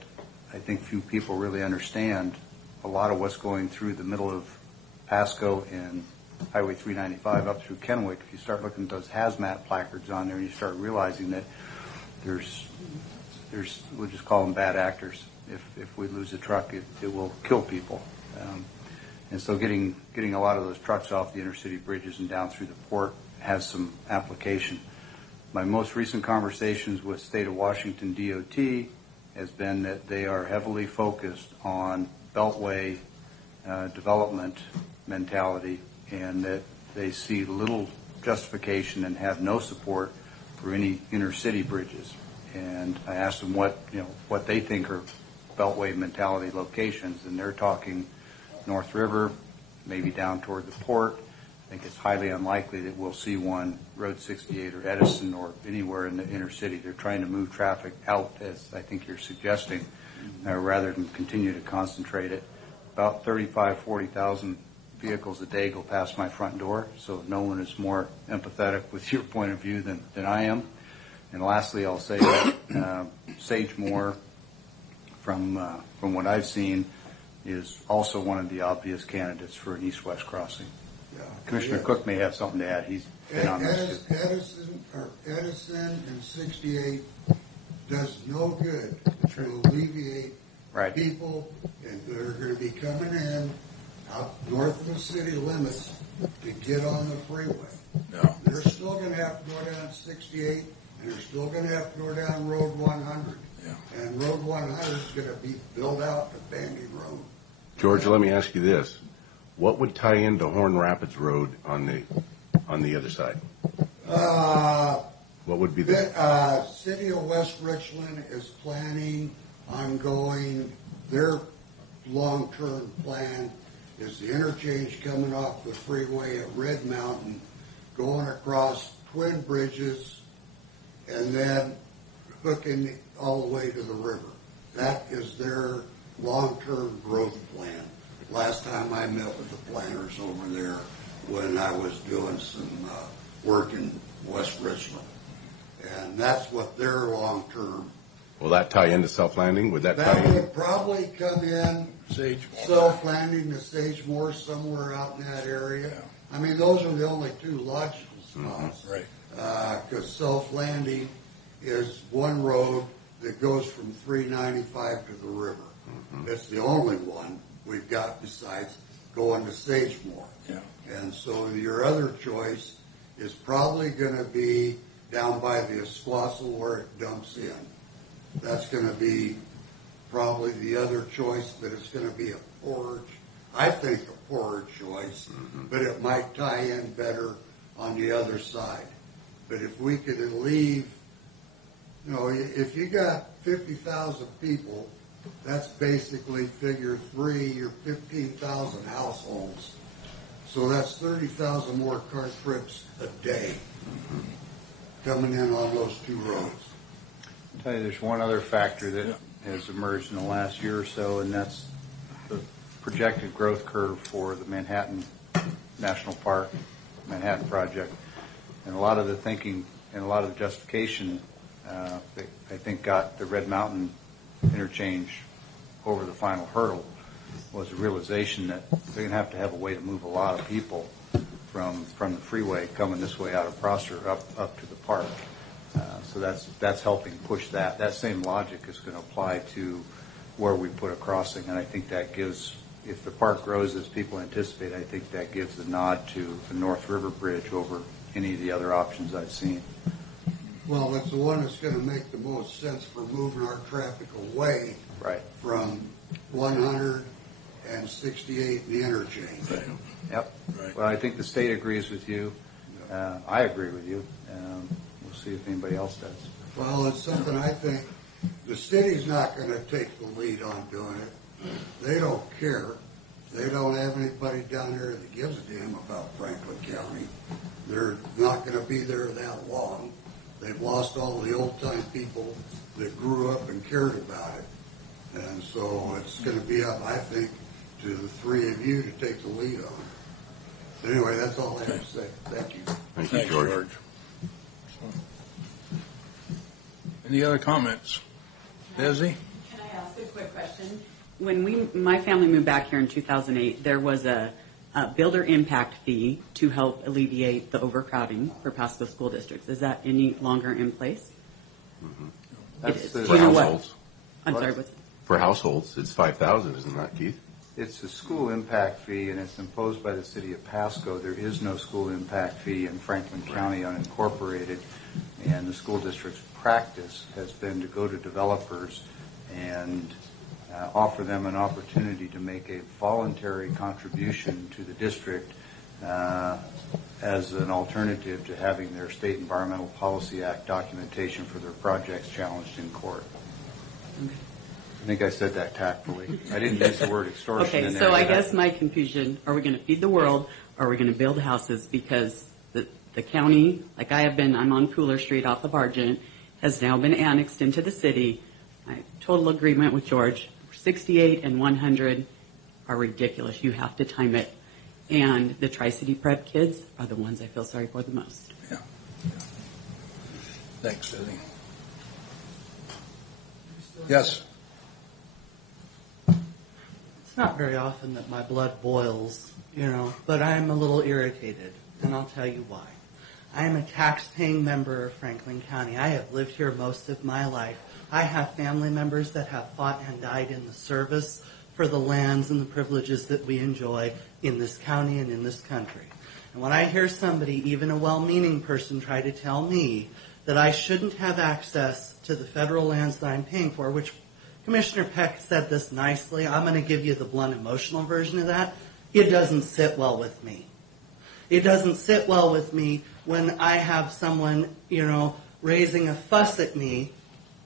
I think few people really understand a lot of what's going through the middle of Pasco and Highway 395 up through Kennewick. If you start looking at those hazmat placards on there, you start realizing that there's we'll just call them bad actors. If we lose a truck, it will kill people. And so getting a lot of those trucks off the intercity bridges and down through the port has some application. My most recent conversations with State of Washington DOT has been that they are heavily focused on beltway development mentality, and that they see little justification and have no support for any inner city bridges. And I asked them what they think are beltway mentality locations, and they're talking North River, maybe down toward the port. I think it's highly unlikely that we'll see one Road 68 or Edison or anywhere in the inner city. They're trying to move traffic out, as I think you're suggesting, rather than continue to concentrate it. About 40,000 vehicles a day go past my front door, so no one is more empathetic with your point of view than I am. And lastly, I'll say that Sagemore, from what I've seen, is also one of the obvious candidates for an east-west crossing. Yeah. Commissioner Cook may have something to add. He's been on this too. Edison and 68 does no good to alleviate people that are going to be coming in out north of the city limits to get on the freeway. No. They're still going to have to go down 68, and they're still going to have to go down Road 100. Yeah. And Road 100 is going to be built out to Bandy Road. George, let me ask you this. What would tie into Horn Rapids Road on the other side? What would be the City of West Richland is planning on going, their long-term plan is the interchange coming off the freeway at Red Mountain, going across Twin Bridges, and then hooking all the way to the river. That is their long-term growth plan. Last time I met with the planners over there when I was doing some work in West Richland. And that's what their long-term. Will that tie into Self-Landing? Would that tie in? Would probably come in Sagemore. Self-Landing to Sagemore, somewhere out in that area. I mean, those are the only two logical spots. Right. Because Self-Landing is one road that goes from 395 to the river. It's the only one we've got besides going to Sagemore. Yeah. And so your other choice is probably going to be down by the Esquassel where it dumps in. That's going to be probably the other choice, but it's going to be a portage. I think a portage choice, but it might tie in better on the other side. But if we could leave, if you got 50,000 people, that's basically figure 3 or 15,000 households. So that's 30,000 more car trips a day coming in on those two roads. I'll tell you, there's one other factor that has emerged in the last year or so, and that's the projected growth curve for the Manhattan National Park, Manhattan Project. And a lot of the thinking and a lot of the justification, I think, got the Red Mountain interchange over the final hurdle was a realization that they're going to have a way to move a lot of people from the freeway coming this way out of Prosser up to the park. So that's helping push that. That same logic is going to apply to where we put a crossing, and I think that gives, if the park grows as people anticipate, I think that gives the nod to the North River Bridge over any of the other options I've seen. Well, it's the one that's going to make the most sense for moving our traffic away from 100 and 68 the interchange. Yep. Right. Well, I think the state agrees with you. I agree with you. We'll see if anybody else does. Well, it's something I think the city's not going to take the lead on doing it. They don't care. They don't have anybody down there that gives a damn about Franklin County. They're not going to be there that long. They've lost all the old-time people that grew up and cared about it. And so it's going to be up, I think, to the three of you to take the lead on it. Anyway, that's all I have to say. Thank you. Thank you, George. Any other comments? Desi? Can I ask a quick question? When my family moved back here in 2008, there was a builder impact fee to help alleviate the overcrowding for Pasco school districts. Is that any longer in place? That's Do for you know households. what? I'm sorry, what's it? For households, it's $5,000, isn't that, Keith? It's a school impact fee, and it's imposed by the city of Pasco. There is no school impact fee in Franklin County unincorporated. And the school district's practice has been to go to developers and offer them an opportunity to make a voluntary contribution to the district as an alternative to having their State Environmental Policy Act documentation for their projects challenged in court. I think I said that tactfully. I didn't use the word extortion in Okay, there. so I guess my confusion, are we going to feed the world, or are we going to build houses? Because the county, like I have been, I'm on Cooler Street off of Argent, has now been annexed into the city. I have total agreement with George. 68 and 100 are ridiculous. You have to time it. And the Tri-City Prep kids are the ones I feel sorry for the most. Yeah. Thanks, Susie. Yes. It's not very often that my blood boils, but I am a little irritated, and I'll tell you why. I am a tax-paying member of Franklin County. I have lived here most of my life. I have family members that have fought and died in the service for the lands and the privileges that we enjoy in this county and in this country. And when I hear somebody, even a well-meaning person, try to tell me that I shouldn't have access to the federal lands that I'm paying for, which Commissioner Peck said this nicely, I'm going to give you the blunt emotional version of that, it doesn't sit well with me. It doesn't sit well with me when I have someone, raising a fuss at me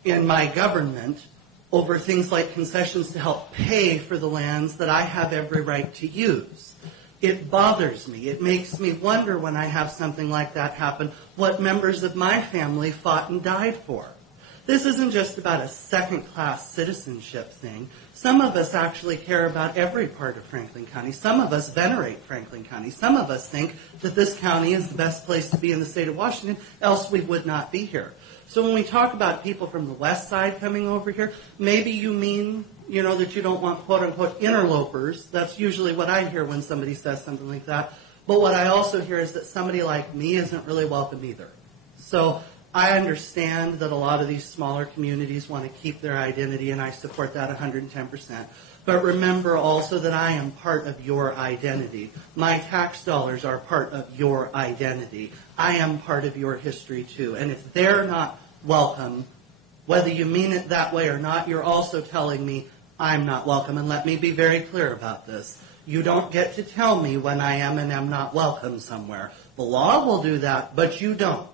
in my government over things like concessions to help pay for the lands that I have every right to use. It bothers me. It makes me wonder when I have something like that happen, what members of my family fought and died for. This isn't just about a second-class citizenship thing. Some of us actually care about every part of Franklin County. Some of us venerate Franklin County. Some of us think that this county is the best place to be in the state of Washington, else we would not be here. So when we talk about people from the west side coming over here, maybe you mean, that you don't want quote-unquote interlopers. That's usually what I hear when somebody says something like that. But what I also hear is that somebody like me isn't really welcome either. So I understand that a lot of these smaller communities want to keep their identity, and I support that 110%. But remember also that I am part of your identity. My tax dollars are part of your identity. I am part of your history too. And if they're not welcome, whether you mean it that way or not, you're also telling me I'm not welcome. And let me be very clear about this. You don't get to tell me when I am and am not welcome somewhere. The law will do that, but you don't.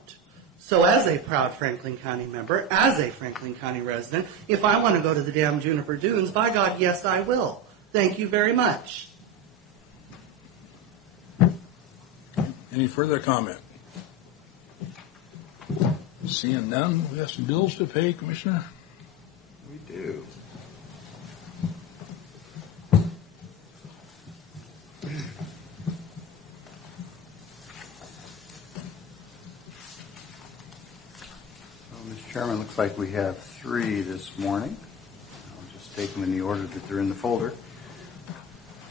So as a proud Franklin County member, as a Franklin County resident, if I want to go to the damn Juniper Dunes, by God, yes, I will. Thank you very much. Any further comment? Seeing none, we have some bills to pay, Commissioner? We do. Mr. Chairman, looks like we have 3 this morning. I'll just take them in the order that they're in the folder.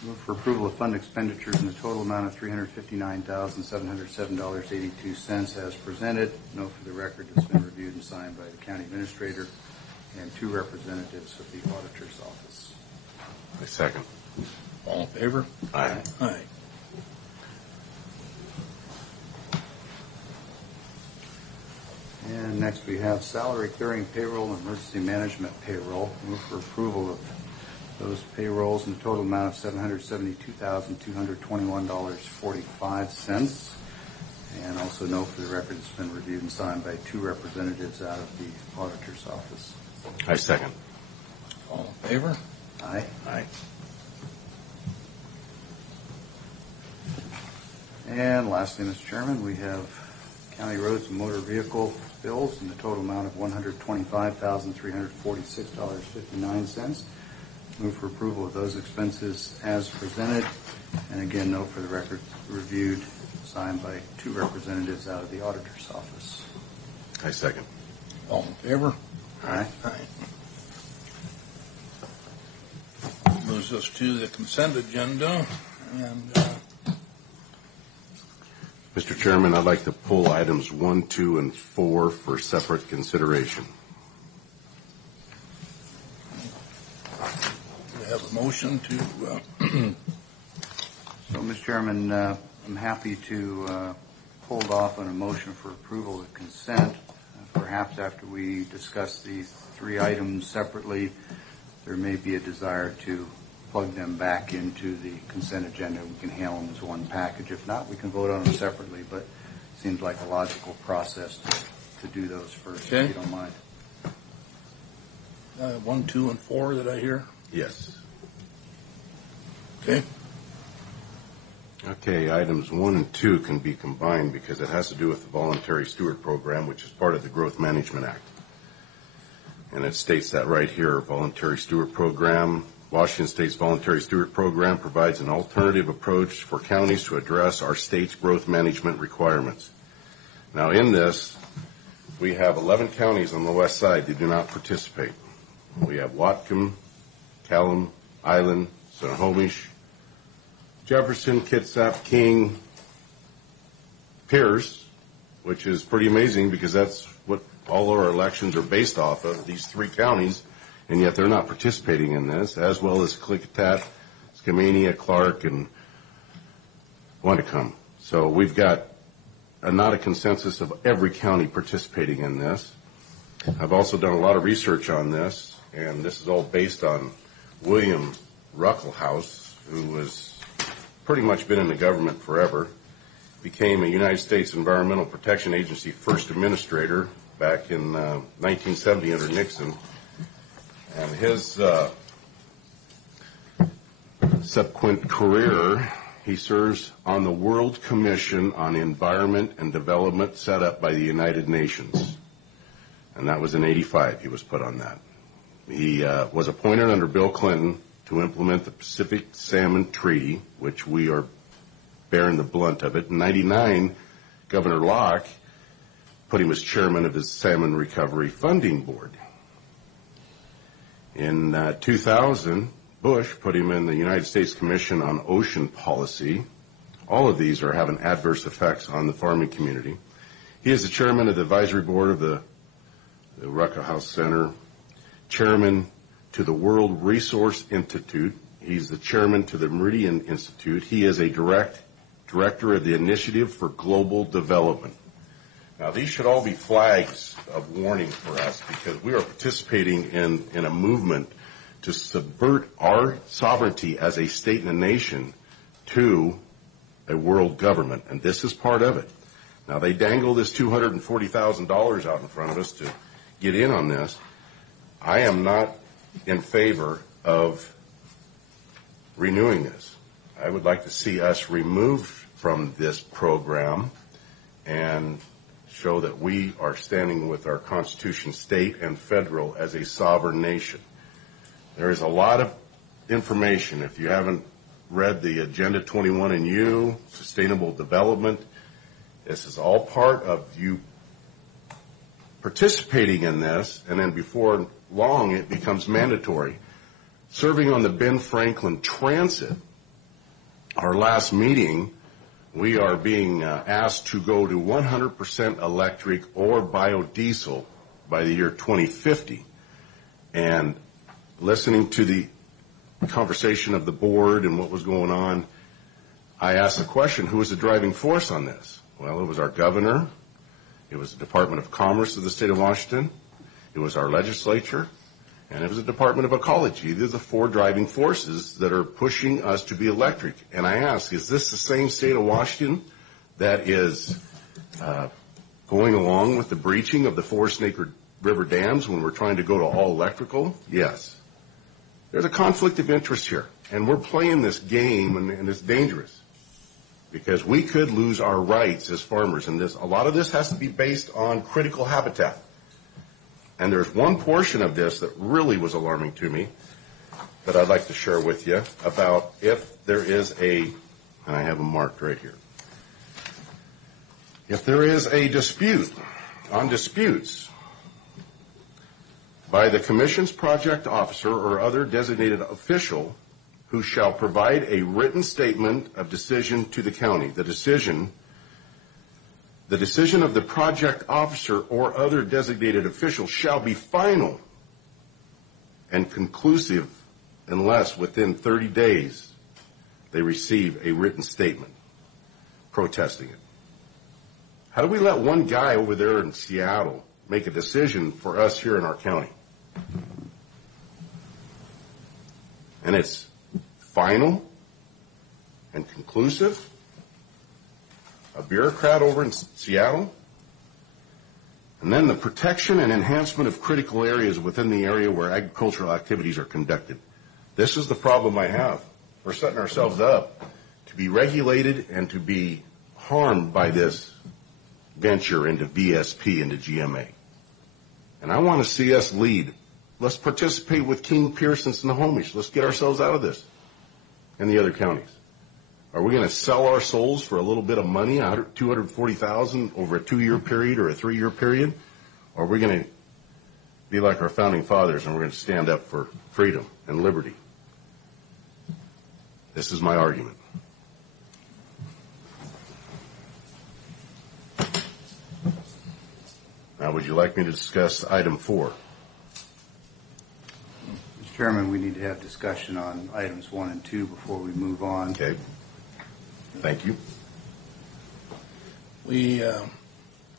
Move for approval of fund expenditures in the total amount of $359,707.82 as presented. Note for the record it's been reviewed and signed by the county administrator and 2 representatives of the auditor's office. I second. All in favor? Aye. Aye. And next we have salary clearing payroll and emergency management payroll. Move for approval of those payrolls in the total amount of $772,221.45. And also note for the record it's been reviewed and signed by 2 representatives out of the auditor's office. I second. All in favor? Aye. Aye. And lastly, Mr. Chairman, we have county roads and motor vehicle bills in the total amount of $125,346.59. Move for approval of those expenses as presented. And again, note for the record, reviewed, signed by 2 representatives out of the auditor's office. I second. All in favor? Aye. Aye. Moves us to the consent agenda. And Mr. Chairman, I'd like to pull items 1, 2, and 4 for separate consideration. we have a motion to... So, Mr. Chairman, I'm happy to hold off on a motion for approval of consent perhaps after we discuss these 3 items separately, there may be a desire to plug them back into the consent agenda. We can handle them as one package. If not, we can vote on them separately, but it seems like a logical process to do those first, Okay. if you don't mind. 1, 2, and 4 that I hear? Yes. Okay. Okay, items 1 and 2 can be combined because it has to do with the Voluntary Steward Program, which is part of the Growth Management Act. And it states that right here, Voluntary Steward Program. Washington State's Voluntary Steward Program provides an alternative approach for counties to address our state's growth management requirements. Now in this, we have 11 counties on the west side that do not participate. We have Whatcom, Callum, Island, Snohomish, Jefferson, Kitsap, King, Pierce, which is pretty amazing because that's what all our elections are based off of, these 3 counties, and yet they're not participating in this, as well as Klickitat, Skamania, Clark, and Whatcom. So we've got not a consensus of every county participating in this. I've also done a lot of research on this, and this is all based on William Ruckelhaus, who has pretty much been in the government forever, became a United States Environmental Protection Agency first administrator back in 1970 under Nixon. And his subsequent career, he serves on the World Commission on Environment and Development set up by the United Nations. And that was in '85 he was put on that. He was appointed under Bill Clinton to implement the Pacific Salmon Treaty, which we are bearing the blunt of it. In '99, Governor Locke put him as chairman of his Salmon Recovery Funding Board. In 2000, Bush put him in the United States Commission on Ocean Policy. All of these are having adverse effects on the farming community. He is the chairman of the advisory board of the Ruckelhaus Center, chairman to the World Resource Institute. He's the chairman to the Meridian Institute. He is a director of the Initiative for Global Development. Now, these should all be flags of warning for us because we are participating in a movement to subvert our sovereignty as a state and a nation to a world government, and this is part of it. Now, they dangle this $240,000 out in front of us to get in on this. I am not in favor of renewing this. I would like to see us removed from this program and show that we are standing with our Constitution, state and federal, as a sovereign nation. There is a lot of information. If you haven't read the Agenda 21 and U, Sustainable Development, this is all part of you participating in this, and then before long it becomes mandatory. Serving on the Ben Franklin Transit, our last meeting, we are being asked to go to 100% electric or biodiesel by the year 2050. And listening to the conversation of the board and what was going on, I asked the question, who was the driving force on this? Well, it was our governor, it was the Department of Commerce of the state of Washington, it was our legislature, and it was the Department of Ecology. These are the 4 driving forces that are pushing us to be electric. And I ask, is this the same state of Washington that is going along with the breaching of the 4 Snake River dams when we're trying to go to all electrical? Yes. There's a conflict of interest here, and we're playing this game, and it's dangerous because we could lose our rights as farmers. And a lot of this has to be based on critical habitat. And there's one portion of this that really was alarming to me that I'd like to share with you about if there is and I have them marked right here. If there is a dispute on disputes by the Commission's project officer or other designated official who shall provide a written statement of decision to the county. The decision of the project officer or other designated official shall be final and conclusive unless within 30 days they receive a written statement protesting it. How do we let one guy over there in Seattle make a decision for us here in our county. And it's final and conclusive. A bureaucrat over in Seattle. And then the protection and enhancement of critical areas within the area where agricultural activities are conducted. This is the problem I have. We're setting ourselves up to be regulated and to be harmed by this venture into VSP, into GMA. And I want to see us lead. Let's participate with King, Pierce, and Snohomish. Let's get ourselves out of this and the other counties. Are we going to sell our souls for a little bit of money, $240,000 over a 2-year period or a 3-year period? Or are we going to be like our founding fathers and we're going to stand up for freedom and liberty? This is my argument. Now, would you like me to discuss item 4? Mr. Chairman, we need to have discussion on items 1 and 2 before we move on. Okay. Thank you. We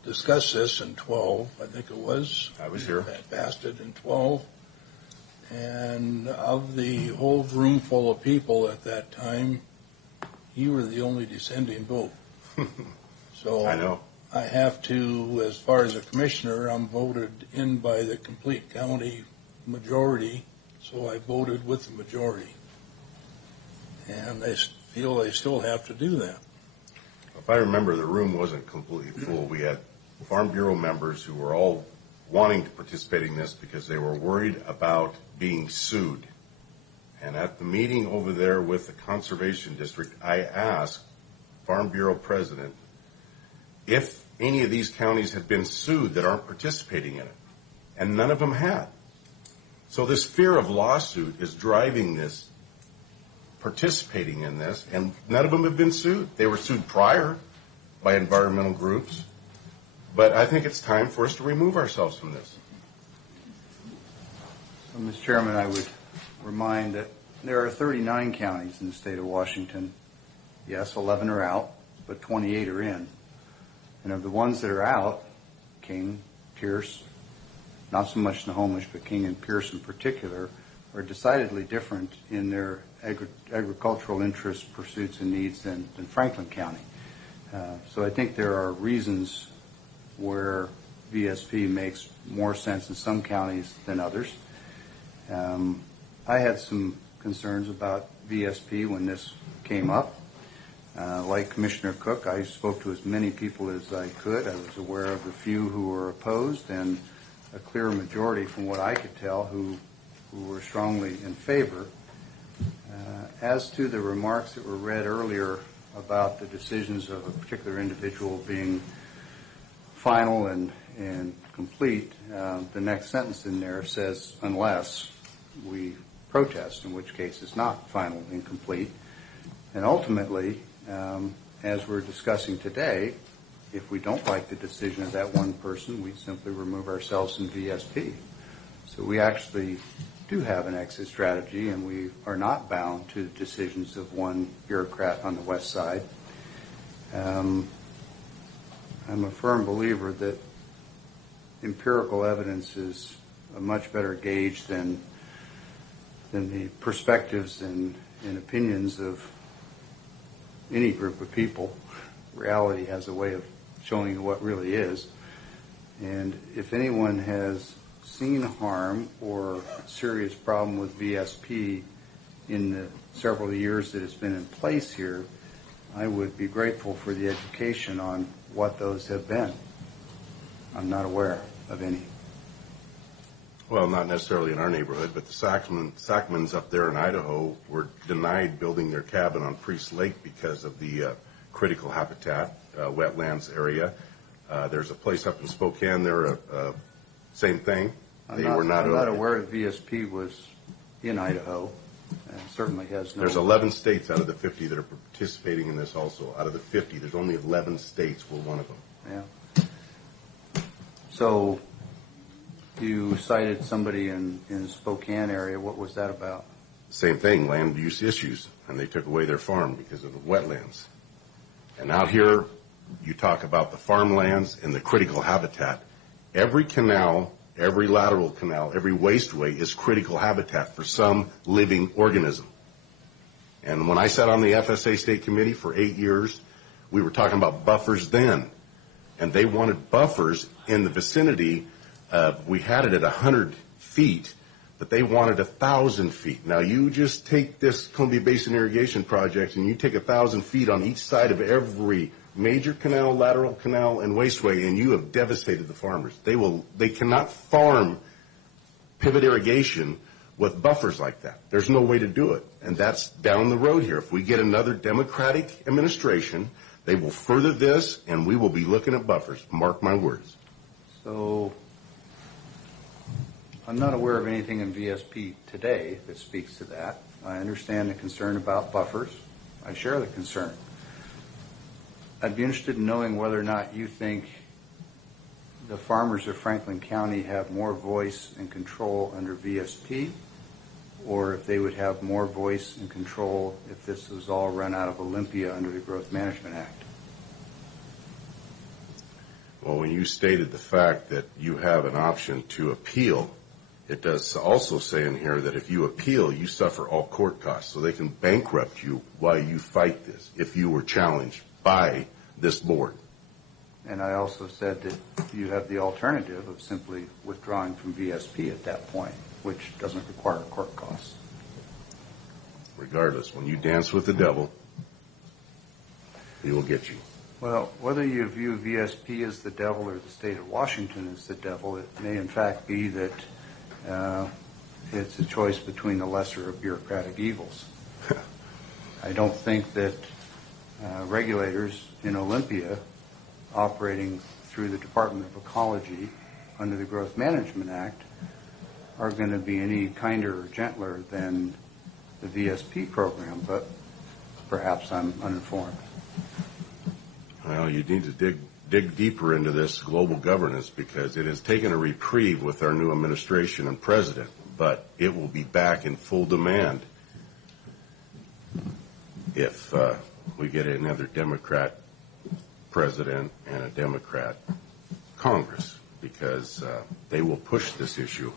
discussed this in 12, I think it was. I was here. Passed it in 12. And of the whole room full of people at that time, you were the only dissenting vote. So I know. I have to, as far as a commissioner, I'm voted in by the complete county majority, so I voted with the majority. And I feel they still have to do that. If I remember, the room wasn't completely full. We had Farm Bureau members who were all wanting to participate in this because they were worried about being sued. And at the meeting over there with the Conservation District, I asked Farm Bureau President if any of these counties had been sued that aren't participating in it. And none of them had. So this fear of lawsuit is driving this, participating in this, and none of them have been sued. They were sued prior by environmental groups. But I think it's time for us to remove ourselves from this. So, Mr. Chairman, I would remind that there are 39 counties in the state of Washington. Yes, 11 are out, but 28 are in. And of the ones that are out, King, Pierce, not so much Snohomish, but King and Pierce in particular, are decidedly different in their agricultural interests, pursuits, and needs than Franklin County. So I think there are reasons where VSP makes more sense in some counties than others. I had some concerns about VSP when this came up. Like Commissioner Cook, I spoke to as many people as I could. I was aware of the few who were opposed and a clear majority, from what I could tell, who were strongly in favor. As to the remarks that were read earlier about the decisions of a particular individual being final and complete, the next sentence in there says, unless we protest, in which case it's not final and complete. And ultimately, as we're discussing today, if we don't like the decision of that one person, we simply remove ourselves from VSP. So we actually do have an exit strategy, and we are not bound to the decisions of one bureaucrat on the west side. I'm a firm believer that empirical evidence is a much better gauge than the perspectives and opinions of any group of people. Reality has a way of showing you what really is. And if anyone has seen harm or serious problem with VSP in the several years that it's been in place here, I would be grateful for the education on what those have been. I'm not aware of any. Well, not necessarily in our neighborhood, but the Sackmans up there in Idaho were denied building their cabin on Priest Lake because of the critical habitat, wetlands area. There's a place up in Spokane there, same thing. I'm not aware that VSP was in Idaho, and certainly has no... There's 11 states out of the 50 that are participating in this also. Out of the 50, there's only 11 states. We're one of them. Yeah. So you cited somebody in Spokane area. What was that about? Same thing, land use issues, and they took away their farm because of the wetlands. And out here, you talk about the farmlands and the critical habitat. Every canal, every lateral canal, every wasteway is critical habitat for some living organism. And when I sat on the FSA State Committee for 8 years, we were talking about buffers then. And they wanted buffers in the vicinity of, we had it at 100 feet, but they wanted 1,000 feet. Now you just take this Columbia Basin Irrigation Project and you take 1,000 feet on each side of every major canal, lateral canal, and wasteway, and you have devastated the farmers. They cannot farm pivot irrigation with buffers like that. There's no way to do it. And that's down the road here. If we get another Democratic administration, they will further this, and we will be looking at buffers. Mark my words. So I'm not aware of anything in VSP today that speaks to that. I understand the concern about buffers. I share the concern. I'd be interested in knowing whether or not you think the farmers of Franklin County have more voice and control under VSP, or if they would have more voice and control if this was all run out of Olympia under the Growth Management Act. Well, when you stated the fact that you have an option to appeal, it does also say in here that if you appeal, you suffer all court costs. So they can bankrupt you while you fight this if you were challenged by this board. And I also said that you have the alternative of simply withdrawing from VSP at that point, which doesn't require court costs. Regardless, when you dance with the devil, he will get you. Well, whether you view VSP as the devil or the state of Washington as the devil, it may in fact be that it's a choice between the lesser of bureaucratic evils. I don't think that regulators in Olympia operating through the Department of Ecology under the Growth Management Act are going to be any kinder or gentler than the VSP program, but perhaps I'm uninformed. Well, you need to dig deeper into this global governance because it has taken a reprieve with our new administration and president, but it will be back in full demand if we get another Democrat president and a Democrat Congress, because they will push this issue.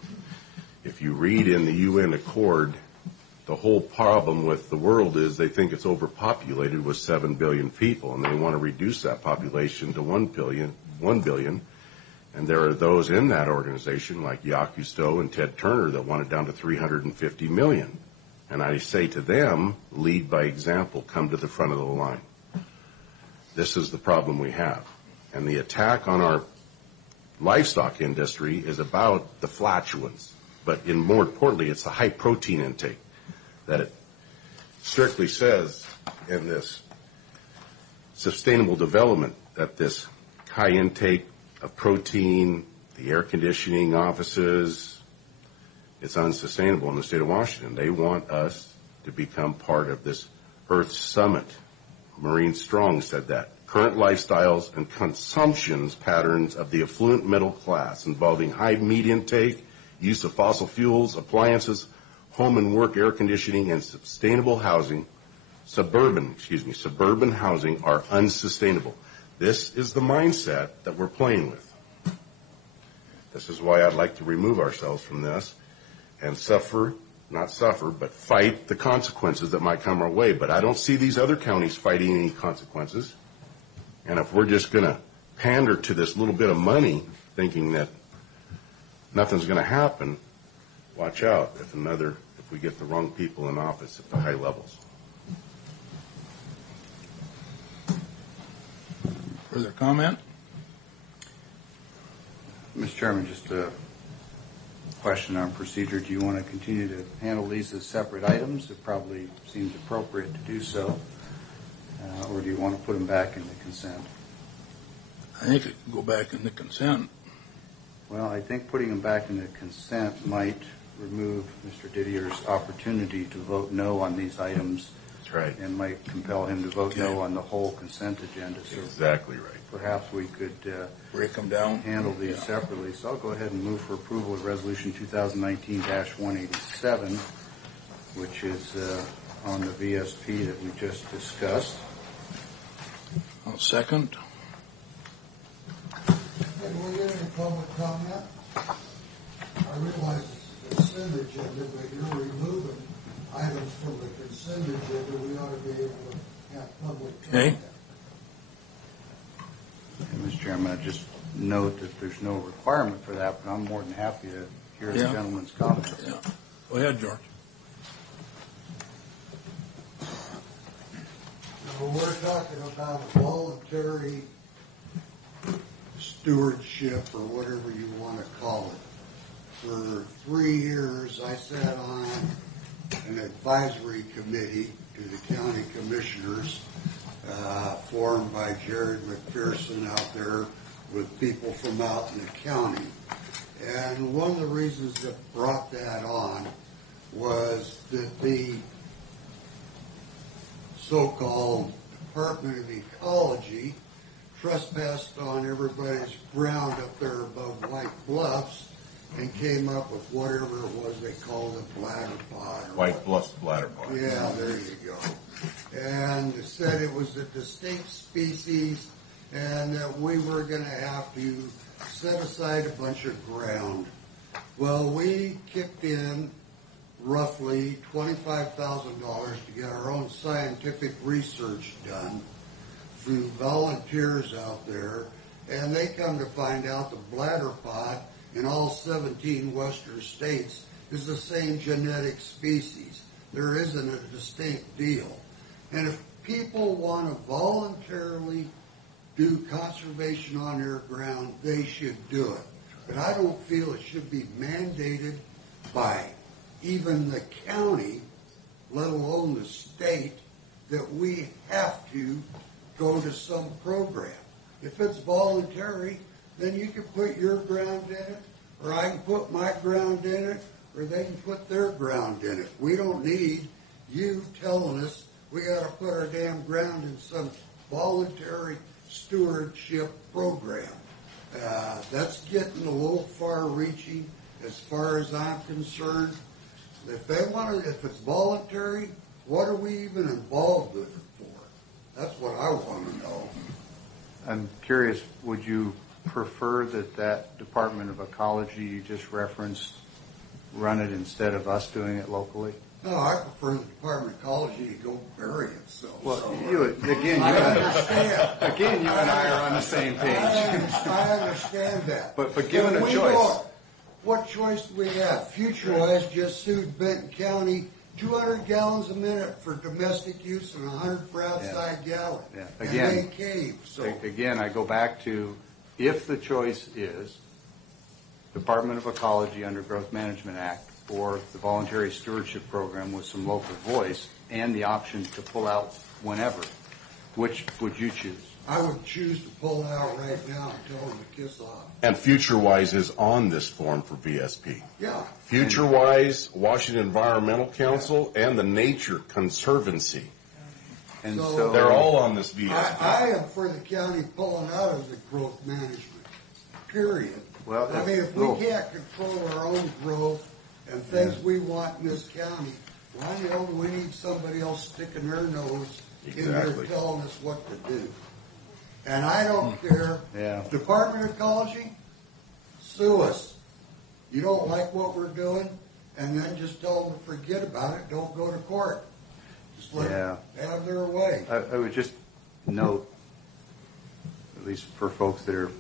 If you read in the UN Accord, the whole problem with the world is they think it's overpopulated with 7 billion people, and they want to reduce that population to 1 billion. And there are those in that organization, like Jacques Cousteau and Ted Turner, that want it down to 350 million. And I say to them, lead by example, come to the front of the line. This is the problem we have. And the attack on our livestock industry is about the flatulence, but more importantly, it's the high protein intake that it strictly says in this sustainable development that this high intake of protein, the air conditioning offices, it's unsustainable in the state of Washington. They want us to become part of this Earth Summit. Maureen Strong said that. Current lifestyles and consumptions patterns of the affluent middle class involving high meat intake, use of fossil fuels, appliances, home and work air conditioning, and sustainable housing, suburban housing are unsustainable. This is the mindset that we're playing with. This is why I'd like to remove ourselves from this and but fight the consequences that might come our way. But I don't see these other counties fighting any consequences. And if we're just going to pander to this little bit of money, thinking that nothing's going to happen, watch out if we get the wrong people in office at the high levels. Further comment? Mr. Chairman, just a question on procedure. Do you want to continue to handle these as separate items? It probably seems appropriate to do so. Or do you want to put them back in the consent? I think it can go back in the consent. Well, I think putting them back in the consent might remove Mr. Didier's opportunity to vote no on these items. That's right. And might compel him to vote no on the whole consent agenda. So exactly right. Perhaps we could break them down, handle these separately. So I'll go ahead and move for approval of Resolution 2019-187, which is on the VSP that we just discussed. I'll second. Can we get any public comment? I realize it's a consent agenda, but you're removing items from the consent agenda. We ought to be able to have public comment. And Mr. Chairman, I just note that there's no requirement for that, but I'm more than happy to hear the gentleman's comments. Yeah. Go ahead, George. We're talking about voluntary stewardship, or whatever you want to call it. For 3 years, I sat on an advisory committee to the county commissioners, formed by Jared McPherson out there with people from out in the county. And one of the reasons that brought that on was that the so-called Department of Ecology trespassed on everybody's ground up there above White Bluffs and came up with whatever it was they called a bladder pot. White Bluffs bladder pot. Yeah, there you go. And said it was a distinct species and that we were going to have to set aside a bunch of ground. Well, we kicked in roughly $25,000 to get our own scientific research done through volunteers out there, and they come to find out the bladder pot in all 17 western states is the same genetic species. There isn't a distinct deal. And if people want to voluntarily do conservation on their ground, they should do it. But I don't feel it should be mandated by even the county, let alone the state, that we have to go to some program. If it's voluntary, then you can put your ground in it, or I can put my ground in it, or they can put their ground in it. We don't need you telling us we got to put our damn ground in some voluntary stewardship program. That's getting a little far-reaching as far as I'm concerned. If they want to, if it's voluntary, what are we even involved with it for? That's what I want to know. I'm curious, would you prefer that Department of Ecology you just referenced run it instead of us doing it locally? No, I prefer the Department of Ecology to go bury itself. Well, I understand. Again, you and I are on the same page. I understand that. But given a choice. What choice do we have? FutureWise just sued Benton County 200 gallons a minute for domestic use and 100 for outside gallon. Yeah. And Again, they caved. So again, I go back to if the choice is Department of Ecology under Growth Management Act or the Voluntary Stewardship Program with some local voice and the option to pull out whenever, which would you choose? I would choose to pull out right now and tell them to kiss off. And FutureWise is on this form for VSP. Yeah. FutureWise, Washington Environmental Council, and the Nature Conservancy. And So- they're all on this VSP. I am for the county pulling out of the growth management, period. Well, I mean, if we can't control our own growth and things we want in this county, why the hell do we need somebody else sticking their nose in there Exactly. telling us what to do? And I don't care. Yeah. Department of Ecology, sue us. You don't like what we're doing, and then just tell them to forget about it. Don't go to court. Just let them have their way. I would just note, at least for folks that are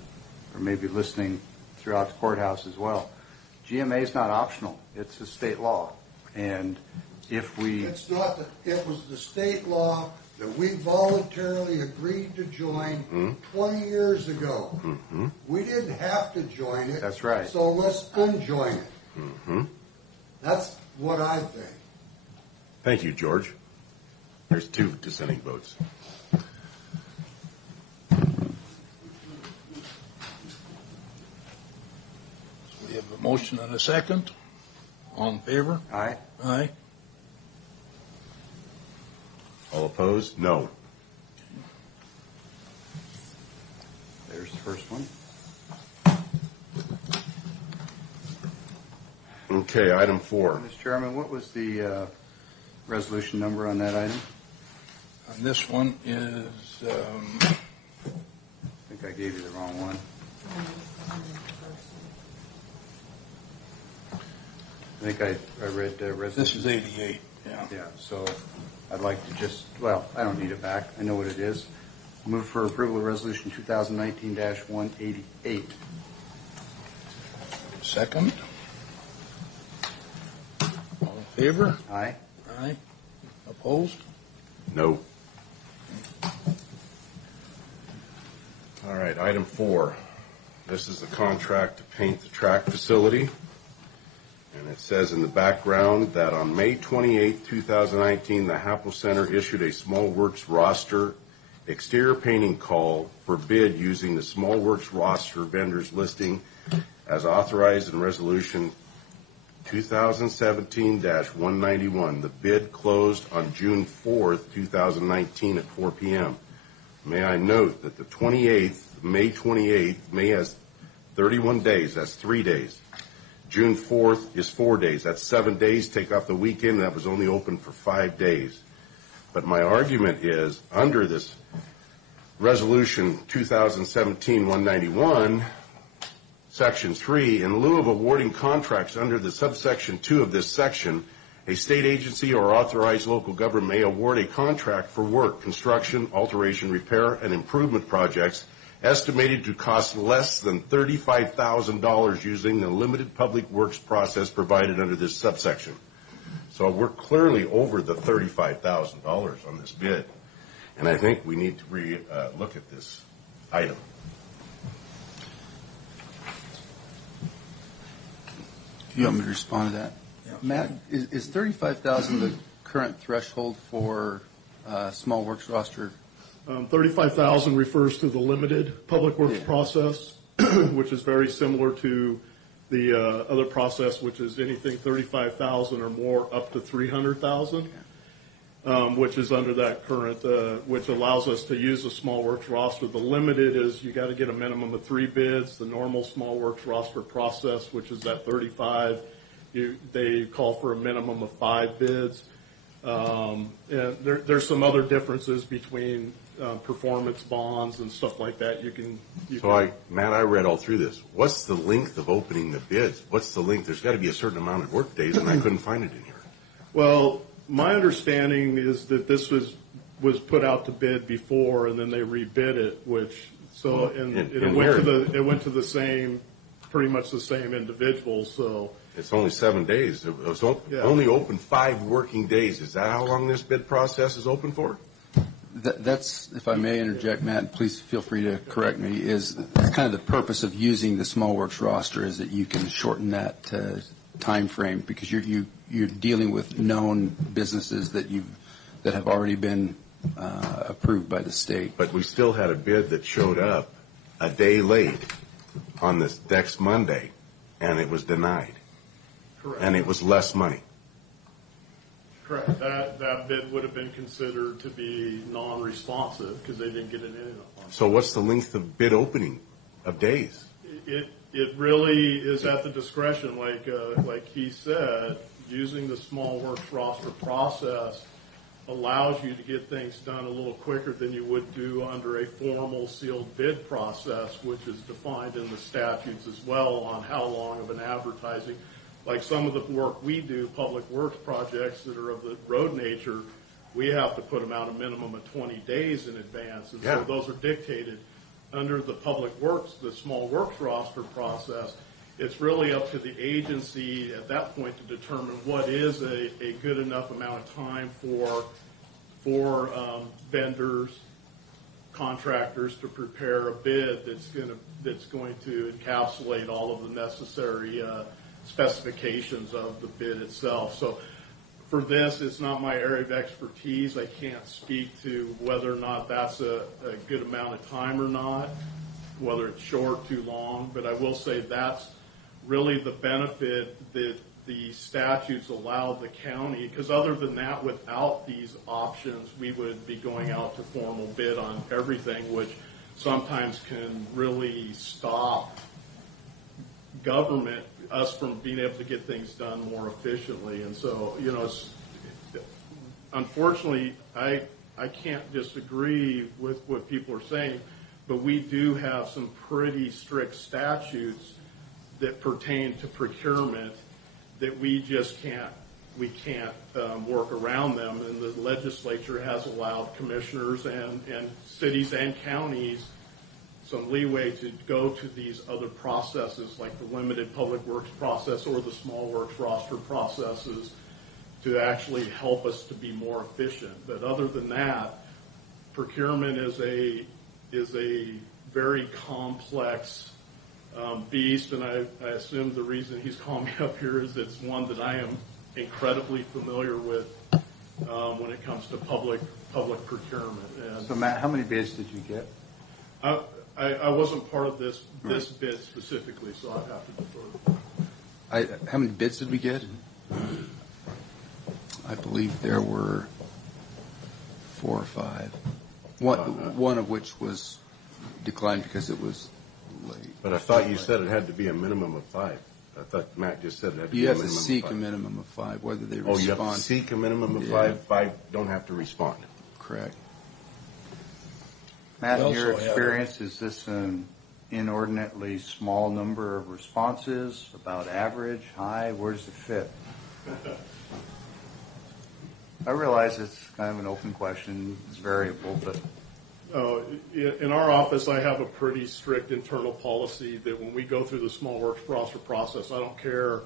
maybe listening throughout the courthouse as well, GMA is not optional. It's a state law. And if we... It's not that, it was the state law that we voluntarily agreed to join 20 years ago. Mm-hmm. We didn't have to join it. That's right. So let's unjoin it. Mm-hmm. That's what I think. Thank you, George. There's 2 dissenting votes. We have a motion and a second. All in favor? Aye. Aye. All opposed? No. There's the first one. Okay, item 4. Mr. Chairman, what was the resolution number on that item? And this one is, I think I gave you the wrong one. I think I read resolution. This is 88, yeah. Yeah, so I'd like to just, well, I don't need it back. I know what it is. Move for approval of resolution 2019-188. Second. All in favor? Aye. Aye. Opposed? No. All right, item 4. This is the contract to paint the track facility. And it says in the background that on May 28, 2019, the Happel Center issued a Small Works roster exterior painting call for bid using the Small Works roster vendors listing as authorized in Resolution 2017-191. The bid closed on June 4th, 2019 at 4 p.m. May I note that the 28th, May 28th, May has 31 days, that's 3 days. June 4th is 4 days, that's 7 days. Take off the weekend, that was only open for 5 days. But my argument is, under this Resolution 2017-191, Section 3, in lieu of awarding contracts under the subsection 2 of this section, a state agency or authorized local government may award a contract for work, construction, alteration, repair, and improvement projects estimated to cost less than $35,000 using the limited public works process provided under this subsection. So we're clearly over the $35,000 on this bid, and I think we need to look at this item. You want me to respond to that? Yeah. Matt, is 35,000 the current threshold for small works roster? 35,000 refers to the limited public works process, which is very similar to the other process, which is anything 35,000 or more up to 300,000, which is under that current, which allows us to use a small works roster. The limited is you got to get a minimum of 3 bids. The normal small works roster process, which is at 35, they call for a minimum of 5 bids. And there's some other differences between performance bonds and stuff like that. Matt, I read all through this. What's the length of opening the bids? What's the length? There's got to be a certain amount of work days, and I couldn't find it in here. Well, my understanding is that this was put out to bid before, and then they rebid it, it went to the same, pretty much the same individual. So it's only 7 days. It was only open 5 working days. Is that how long this bid process is open for? That's, if I may interject, Matt, and please feel free to correct me, is kind of the purpose of using the small works roster is that you can shorten that time frame because you're dealing with known businesses that have already been approved by the state. But we still had a bid that showed up a day late on this next Monday, and it was denied. Correct. And it was less money. Correct. That bid would have been considered to be non-responsive because they didn't get it in on time. So what's the length of bid opening of days? It really is at the discretion, like he said, using the small works roster process allows you to get things done a little quicker than you would do under a formal sealed bid process, which is defined in the statutes as well on how long of an advertising. Like some of the work we do, public works projects that are of the road nature, we have to put them out a minimum of 20 days in advance. And so those are dictated under the public works, the small works roster process. It's really up to the agency at that point to determine what is a good enough amount of time for vendors, contractors to prepare a bid that's going to encapsulate all of the necessary specifications of the bid itself. So for this, it's not my area of expertise. I can't speak to whether or not that's a good amount of time or not, whether it's short, too long, but I will say that's really the benefit that the statutes allow the county, because other than that, without these options, we would be going out to formal bid on everything, which sometimes can really stop government, us from being able to get things done more efficiently. And so, unfortunately, I can't disagree with what people are saying. but we do have some pretty strict statutes that pertain to procurement that we just can't work around them, and the legislature has allowed commissioners and cities and counties some leeway to go to these other processes like the limited public works process or the small works roster processes to actually help us to be more efficient. But other than that, procurement is a very complex beast, and I assume the reason he's calling me up here is it's one that I am incredibly familiar with when it comes to public procurement. And so Matt, how many bids did you get? I wasn't part of this bid specifically, so I'd have to defer. How many bids did we get? I believe there were 4 or 5. One of which was declined because it was late. But I thought you said it had to be a minimum of 5. I thought Matt just said it had to be a minimum of 5. You have to seek a minimum of 5, whether they respond. Oh, you have to seek a minimum of 5? 5 don't have to respond. Correct. Matt, in your experience, is this an inordinately small number of responses, about average, high? Where does it fit? I realize it's kind of an open question. It's variable, but... In our office, I have a pretty strict internal policy that when we go through the small works roster process, I don't care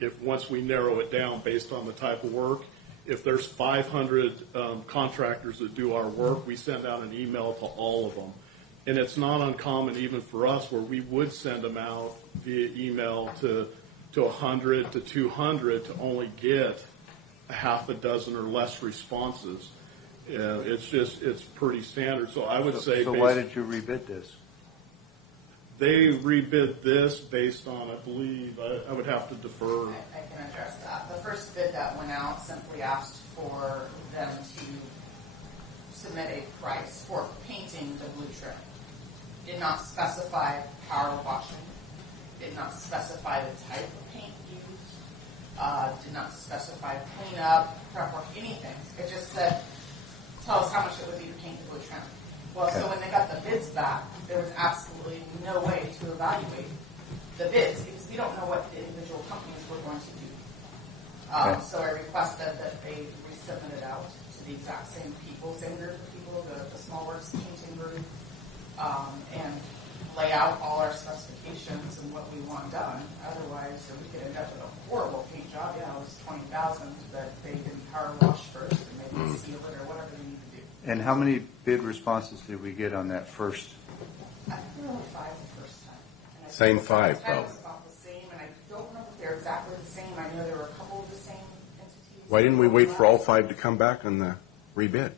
if once we narrow it down based on the type of work, if there's 500 contractors that do our work, we send out an email to all of them. And it's not uncommon even for us where we would send them out via email to 100 to 200 to only get a half a dozen or less responses. It's pretty standard. So I would say. So why did you rebid this? They rebid this based on, I believe, I would have to defer. I can address that. The first bid that went out simply asked for them to submit a price for painting the blue trim. Did not specify power washing. Did not specify the type of paint used. Did not specify cleanup, prep work, anything. It just said, tell us how much it would be to paint the blue trim. Well, so when they got the bids back, there was absolutely no way to evaluate the bids because we don't know what the individual companies were going to do. So I requested that they resubmit it out to the exact same people, same group of people, the small works painting group, and lay out all our specifications and what we want done. Otherwise, we could end up with a horrible paint job. Yeah, it was $20,000, but they didn't power wash first and they didn't seal it or whatever they need to do. And how many bid responses did we get on that first? I think there were only 5 the first time. And Same 5, though. though. It was about the same, and I don't know if they're exactly the same. I know there were a couple of the same entities. Why didn't we wait for all 5 to come back on the rebid?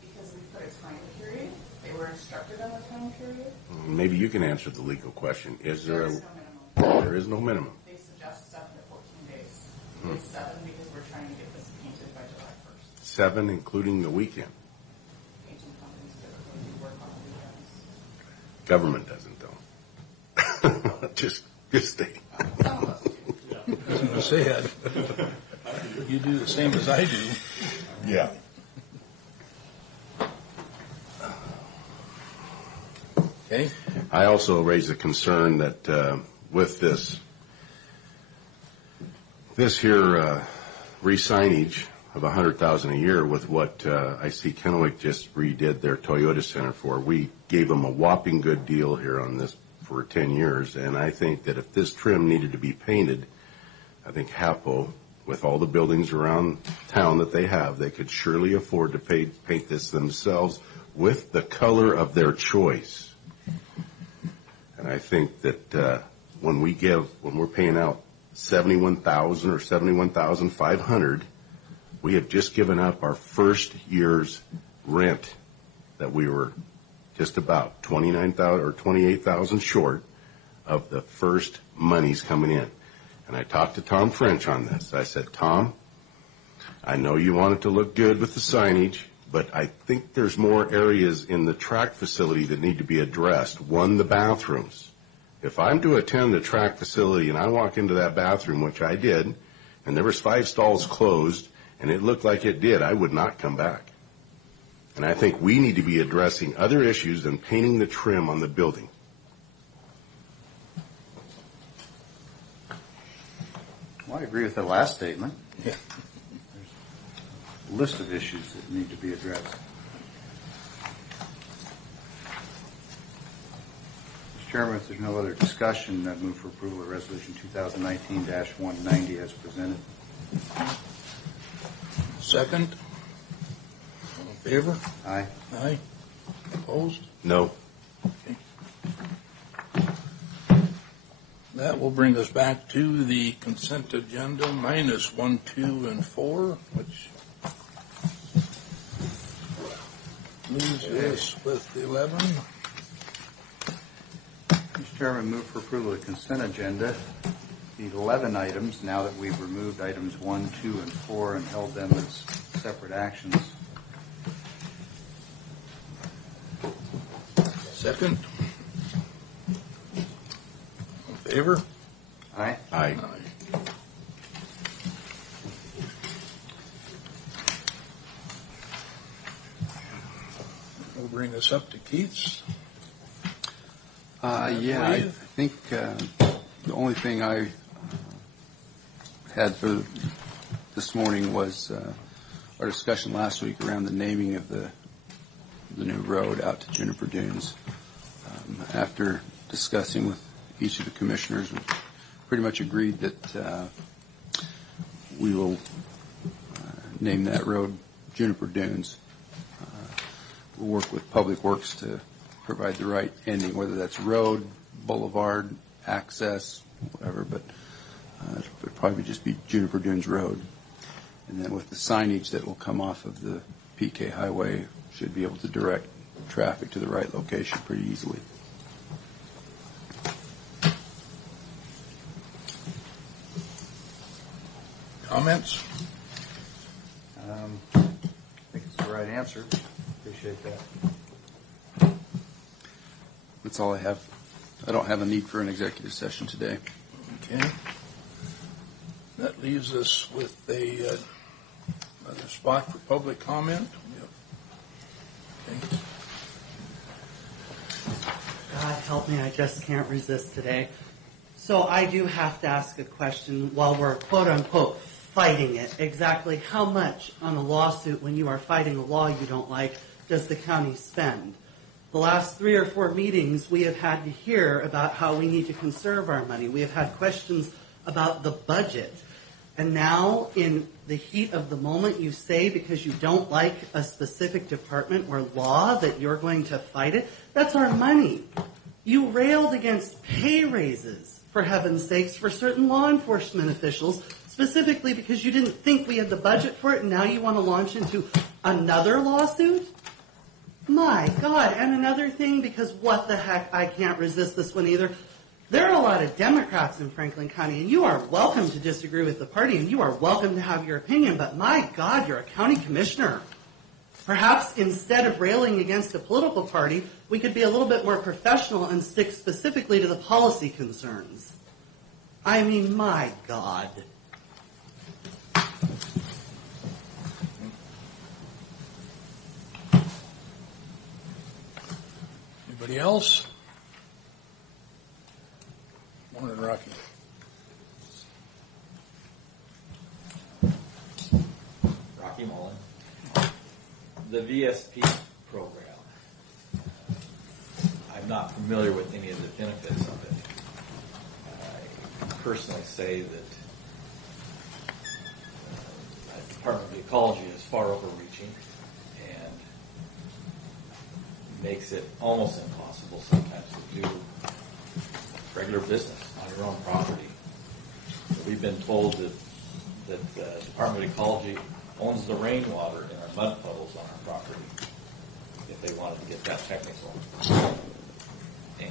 Because we put a time period. They were instructed on the time period. Maybe you can answer the legal question. Is there There a... is no minimum. There is no minimum. They suggest 7 to 14 days. It's 7 because we're trying to get this painted by July 1st. 7, including the weekend. Painting companies typically work on weekends. Government doesn't, though. just think. Some of us do. I was going to say that. You do the same as I do. Yeah. Okay. I also raised a concern that with this here re-signage of $100,000 a year with what I see Kennewick just redid their Toyota Center for, we gave them a whopping good deal here on this for 10 years, and I think that if this trim needed to be painted, I think Hapo, with all the buildings around town that they have, they could surely afford to paint this themselves with the color of their choice. And I think that when we're paying out $71,000 or $71,500, we have just given up our first year's rent that we were just about $29,000 or $28,000 short of the first monies coming in. And I talked to Tom French on this. I said, Tom, I know you want it to look good with the signage, but I think there's more areas in the track facility that need to be addressed. One, the bathrooms. If I'm to attend the track facility and I walk into that bathroom, which I did, and there was 5 stalls closed, and it looked like it did, I would not come back. And I think we need to be addressing other issues than painting the trim on the building. Well, I agree with the last statement. Yeah. There's a list of issues that need to be addressed. Mr. Chairman, if there's no other discussion, I'd move for approval of Resolution 2019-190 as presented. Second. All in favor? Aye. Aye. Opposed? No. Okay. That will bring us back to the consent agenda minus 1, 2, and 4, which leaves us with 11. Mr. Chairman, move for approval of the consent agenda, the 11 items, now that we've removed items 1, 2, and 4 and held them as separate actions. Second. In favor? Aye. Aye. Will bring us up to Keith's. Yeah, I think the only thing I had for this morning was our discussion last week around the naming of the new road out to Juniper Dunes. After discussing with each of the commissioners, we pretty much agreed that we will name that road Juniper Dunes. We'll work with Public Works to provide the right ending, whether that's road, boulevard, access, whatever, but it'll probably just be Juniper Dunes Road. And then with the signage that will come off of the PK Highway, should be able to direct traffic to the right location pretty easily. Comments? I think it's the right answer. Appreciate that. That's all I have. I don't have a need for an executive session today. Okay. That leaves us with another spot for public comment. Okay. God help me, I just can't resist today. So I do have to ask a question while we're quote unquote fighting it. Exactly how much on a lawsuit when you are fighting a law you don't like does the county spend? The last 3 or 4 meetings we have had to hear about how we need to conserve our money. We have had questions about the budget. And now in the heat of the moment you say because you don't like a specific department or law that you're going to fight it. That's our money. You railed against pay raises, for heaven's sakes, for certain law enforcement officials, specifically because you didn't think we had the budget for it, and now you want to launch into another lawsuit? My God. And another thing, because what the heck, I can't resist this one either. There are a lot of Democrats in Franklin County, and you are welcome to disagree with the party, and you are welcome to have your opinion, but my God, you're a county commissioner. Perhaps instead of railing against a political party, we could be a little bit more professional and stick specifically to the policy concerns. I mean, my God. Anybody else? Morning, Rocky. Rocky Mullen. The VSP program. I'm not familiar with any of the benefits of it. I personally say that the Department of Ecology is far overreaching and makes it almost impossible sometimes to do regular business on your own property. We've been told that the Department of Ecology owns the rainwater in our mud puddles on our property, if they wanted to get that technical. And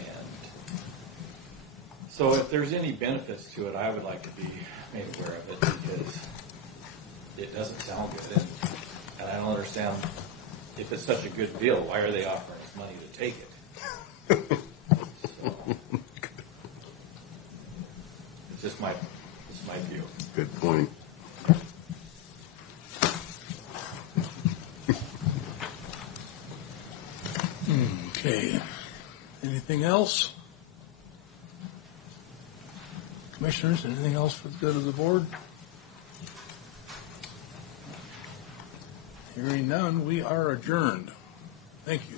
so if there's any benefits to it, I would like to be made aware of it because it doesn't sound good. And I don't understand, if it's such a good deal, why are they offering us money to take it? It's just my view. Good point. Okay. Anything else? Commissioners, anything else for the good of the board? Hearing none, we are adjourned. Thank you.